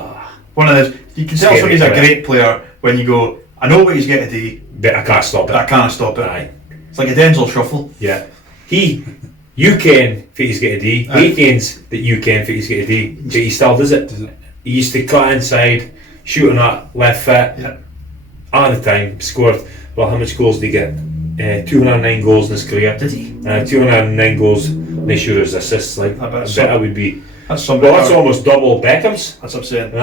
One of those, you can tell Scary somebody's a player. great player when you go, I know what he's getting to do, But I can't stop it. but I can't stop it. Aye. It's like a Denzel shuffle. Yeah. You can what he's going to do. Aye. He cans that you can what he's going to do. But he still does it. He used to cut inside, shoot on that left foot. Yeah. All the time. Scored, how much goals did he get? 209 goals in his career. Did he? 209 goals. Make sure there's assists. I bet that would be. That's something. That's almost double Beckham's. That's upsetting.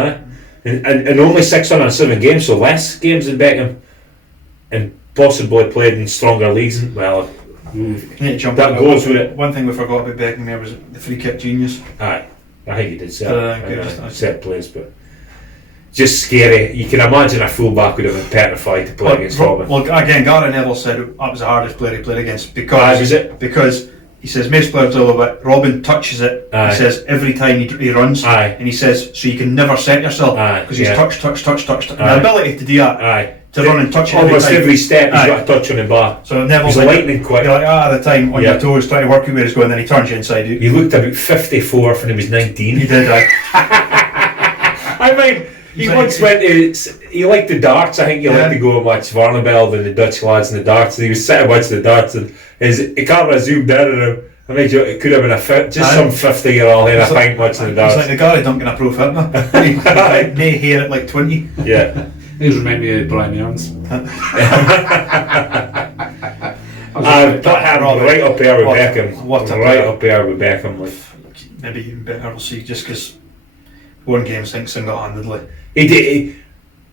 And only 607 games, so less games than Beckham. And possibly played in stronger leagues. Well, that goes with it. One thing we forgot about Beckham there was the free kick genius. Aye, I think he did set. Set plays, but just scary. You can imagine a fullback would have been petrified to play against Robin. Well, again, Gary Neville said that was the hardest player he played against Why was it? Because he says most players do a bit. Robin touches it. Aye. He says every time he runs. Aye. And he says so you can never set yourself because he's touch. And the ability to do that. Aye. To run and touch it almost every time. every step he's Aye. got a touch on the bar. So Neville's He's lightning quick. You're like at the time on your toes trying to work out where he's going, then he turns you inside out. He looked about 54 when he was 19. He did, right? I mean, he once went to. He liked the darts. I think he liked to go and watch Varnabeld and the Dutch lads and the darts. And he was sitting watching the darts, and the camera zoomed in on him. I mean, it could have been some 50-year-old in a pint watching the darts. It's like the Gary Duncan of pro fitna. Nay hair at like 20. Yeah. These remind me of Brian Ernst. I'd put him right up there with Beckham. What a Right player. up there with Beckham. Like. Maybe even better, we'll see, just because one game sinks single-handedly. He did.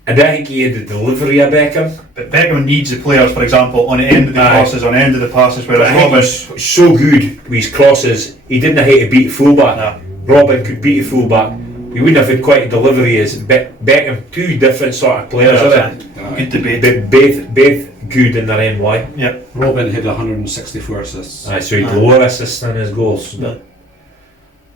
I don't think he had the delivery of Beckham. But Beckham needs the players, for example, on the end of the crosses, on the end of the passes, But whereas I think Robin... he's so good with his crosses. He didn't know how to beat a fullback. No. Robin could beat a fullback. We wouldn't have had quite a delivery as Beckham. Two different sort of players, isn't it? Good debate. But both good in their own way. Yep. Robin had 164 assists. Aye, so he'd lower assists than his goals. Yeah.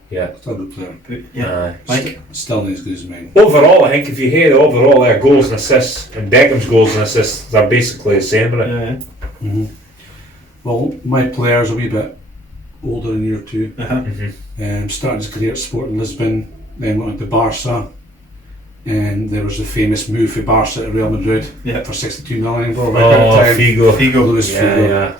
Yeah. Still a good player. Yeah. Mike? Still not as good as mine. Overall, I think if you hear overall their goals and assists, and Beckham's goals and assists, they're basically the same, right? Yeah. Well, my player's a wee bit older than you two. Mm-hmm. Started his career at Sporting Lisbon, then went on to Barca, and there was the famous move for Barca to Real Madrid for 62 million. Bro, Figo. Luis Figo.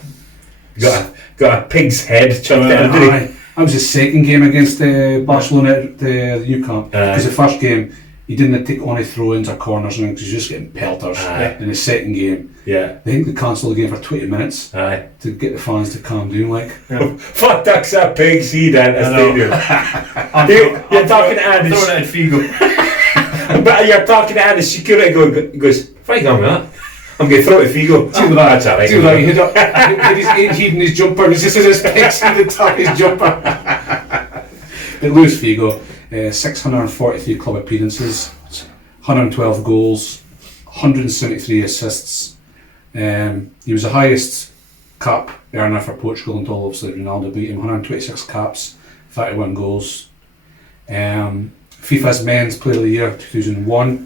Yeah. Got a pig's head chucked in, did he? That was his second game against Barcelona at the Nou Camp. Because the first game, he didn't take on any throw-ins or corners because he was just getting pelters. In the second game, I think they cancelled the game for 20 minutes to get the fans to calm down. Like, fuck, that's a pig's head in a stadium. You're talking to Andy. Throwing it at Figo. But you're talking to Andy, security goes, why going with that? I'm going to throw it to Figo. That's alright. He had his age head in his jumper, and he just has his pecs in the top of his jumper. But Luis Figo, 643 club appearances, 112 goals, 173 assists. He was the highest cap earner for Portugal until obviously Ronaldo beat him. 126 caps, 31 goals. FIFA's Men's Player of the Year 2001.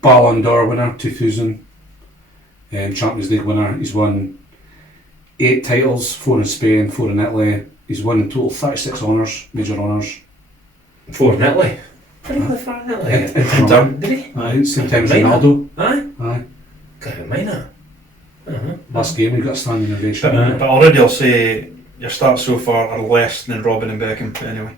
Ballon d'Or winner 2000, Champions League winner. He's won 8 titles, 4 in Spain, 4 in Italy. He's won in total 36 honours, major honours. 4 in Italy? Did he win 4 in Italy? Did he? Aye, same time as Ronaldo. Aye? Aye. God, I mind that. Last game he got a standing ovation. But already I'll say your stats so far are less than Robin and Beckham, but anyway.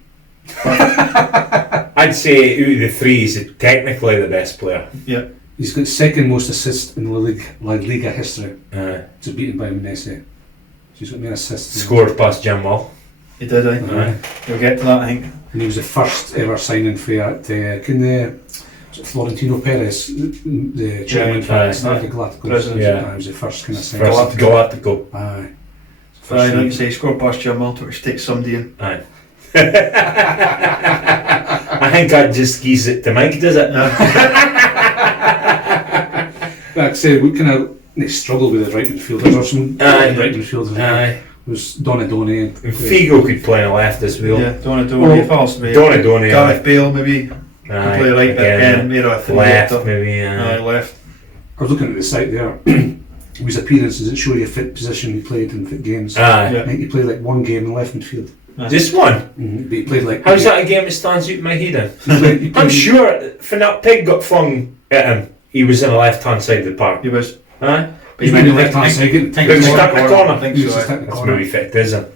I'd say out of the three, he's technically the best player. Yeah. He's got second most assists in La Liga history. To beaten by Messi. He's got more assists. Scored past Jim Wall. He did, aye. We'll get to that, I think. And he was the first ever signing for Florentino Perez, the chairman for Galacticos. President. Yeah. He was the first kind of signing. Galactico. Aye. Aye, like you say, he scored past Jamal, which takes somebody in. Aye. I think I'd just geese it to Mike, does it? Like I say, we kind of struggle with the right midfielders or some right midfielders. Aye. It was Donadoni and Figo could play on the left as well. Yeah, Donadoni, if else, maybe. Donadoni. Gareth Bale, maybe. Play right back end, made a left, maybe. Left. I was looking at the site there. His appearances that show you a fit position he played in fit games. Aye. I think he played like one game in left midfield. Just one? But he played like... How's that a game that stands out in my head in? He played, I'm sure when that pig got flung at him, he was on the left hand side of the park. He was. Aye? But he went on the left hand side. He was stuck in the corner. I think He was so. just stuck in the That's corner. maybe fit, isn't it?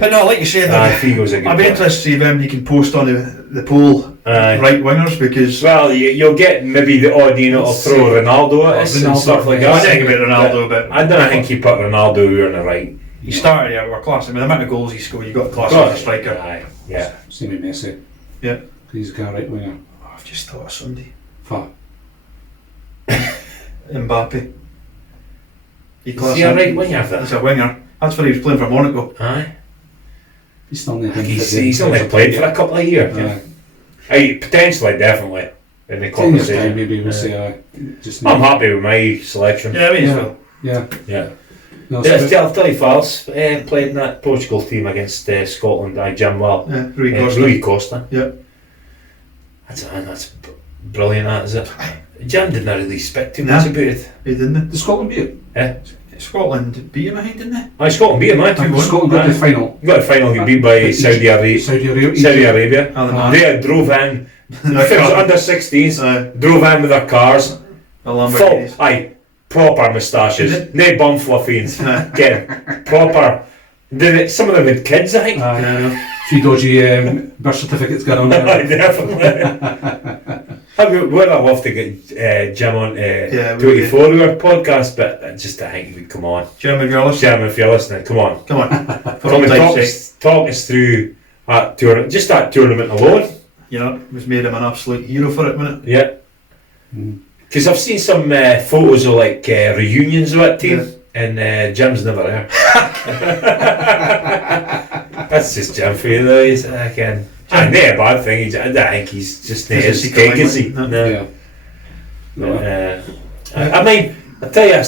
But no, like you said, Figo's a good I'd be player. interested to see if anybody can post on the poll right wingers, because Well, you'll get maybe the odd that'll throw Ronaldo at us and stuff like that. I think about Ronaldo, but I don't think he put Ronaldo here on the right. he started out with class. I mean, the amount of goals he scored, you got class as a striker. Aye, yeah. Same with Messi. Yeah. He's a kind of right winger. Oh, I've just thought of somebody. Fuck. Mbappe. Is he a right winger? He's a winger. That's when he was playing for Monaco. Aye. He's still not He's only played for a couple of years. Aye, potentially, definitely. In the 10 years time conversation. maybe we'll say just I'm happy with my selection. Yeah, I mean, as well. Yeah. No, I'll tell you, Fals played in that Portugal team against Scotland. Jim Well. Yeah, Rui Costa. Yeah. That's brilliant, that, is it? Jim didn't really speak too much about it. He didn't. the Scotland beat him. Scotland beat him, I think, didn't they? Scotland beat him, Scotland got to the final. Got the final, got beat by Saudi Arabia. Saudi Arabia. They drove in. Under 16s, drove in with their cars. Full, proper moustaches, no bum fluffies. Get proper. Some of them had kids, I think. A few dodgy birth certificates going on there. Definitely. Would I love to get Jim on 24-hour podcast, but I think he would come on. Jim, if you're listening. Jim, if you're listening, come on. Come on. Come and talk us through that tournament, just that tournament alone. Yeah, it was made him an absolute hero for it, wasn't it? Yeah. Because I've seen some photos of like reunions of that team, and Jim's never there. That's just Jim for you though. He's not a bad thing. I don't think he's just not as big as he. No. Yeah. I mean, I tell you,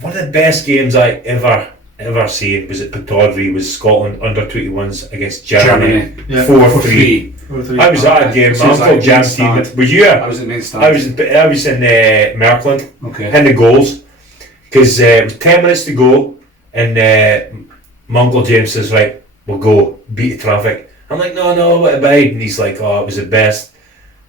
one of the best games I ever seen was at Pittodrie. Was Scotland under 21s against Germany. 4-3. I was at a game. My uncle Jam's team. Were you? I was in main stand. I was in Merkland. Okay. In the goals, because it was 10 minutes to go, and my uncle James says, "Right, we'll go beat the traffic." I'm like, no, what about? And he's like, "Oh, it was the best."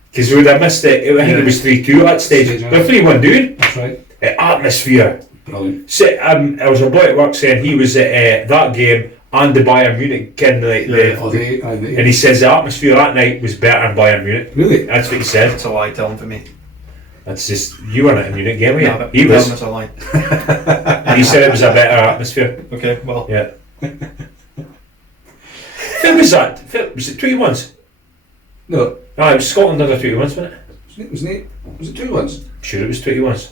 Because we would have missed it. I think it was 3-2 at that stage. But 3-1 dude. That's right. Atmosphere. Brilliant. So, I was a boy at work saying he was at that game and the Bayern Munich kind of and he says the atmosphere that night was better than Bayern Munich. Really? That's what he said. That's a lie, tell him for me. That's just, you weren't at a Munich game, were you? No, he was. That's a lie. And he said it was a better atmosphere. Okay, well. Yeah. Who was that? Was it 21s? No. No, it was Scotland under 21s, wasn't it? Was it 2-1s? I'm sure it was 21s.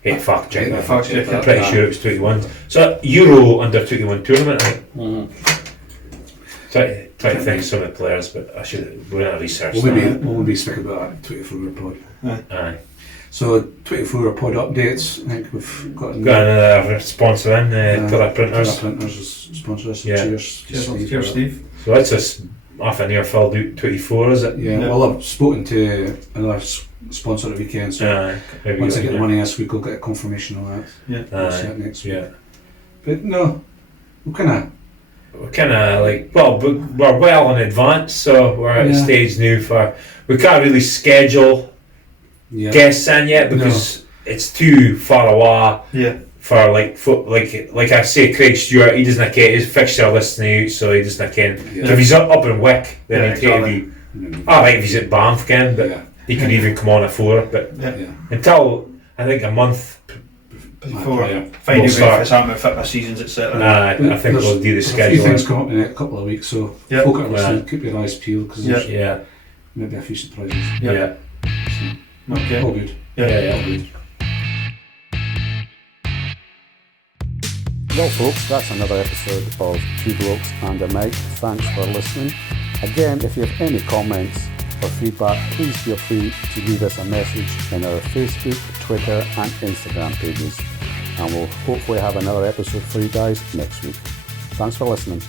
Hey, fuck, check that. Fuck, check I'm pretty sure it was 21s. So, Euro under 21 tournament, I think. Try to think of some of the players, but I should. We're not research. We'll be speaking about that 24-hour pod. Aye. So 24-hour pod updates. I think we've got another sponsor in, Tiller Printers. Tiller Printers is sponsor us. So Yeah. Cheers, Steve. So that's just half an year filled out 24, is it? Yeah. Well, I've spoken to another sponsor at the weekend, so once I get the money this week, I'll get a confirmation on that. Yeah. We'll see it next week. Yeah. But no, we're kind of like, well, we're well in advance, so we're at a stage now for, we can't really schedule guests in yet because it's too far away. Yeah. For like I say, Craig Stewart, he doesn't get his fixture list now, so he doesn't get. If he's up in Wick, then he'd be. Alright, if he's at Banff again, but he could even come on at 4. But until I think a month before finding out if it's fitness seasons, etc. I think we'll do the schedule. A few things come up in a couple of weeks, so folk are listening, keep your eyes peeled because there's maybe a few surprises. Yeah. So, okay. All good. Yeah. All good. Well, folks, that's another episode of Two Blokes and a Mic. Thanks for listening. Again, if you have any comments or feedback, please feel free to leave us a message in our Facebook, Twitter and Instagram pages. And we'll hopefully have another episode for you guys next week. Thanks for listening.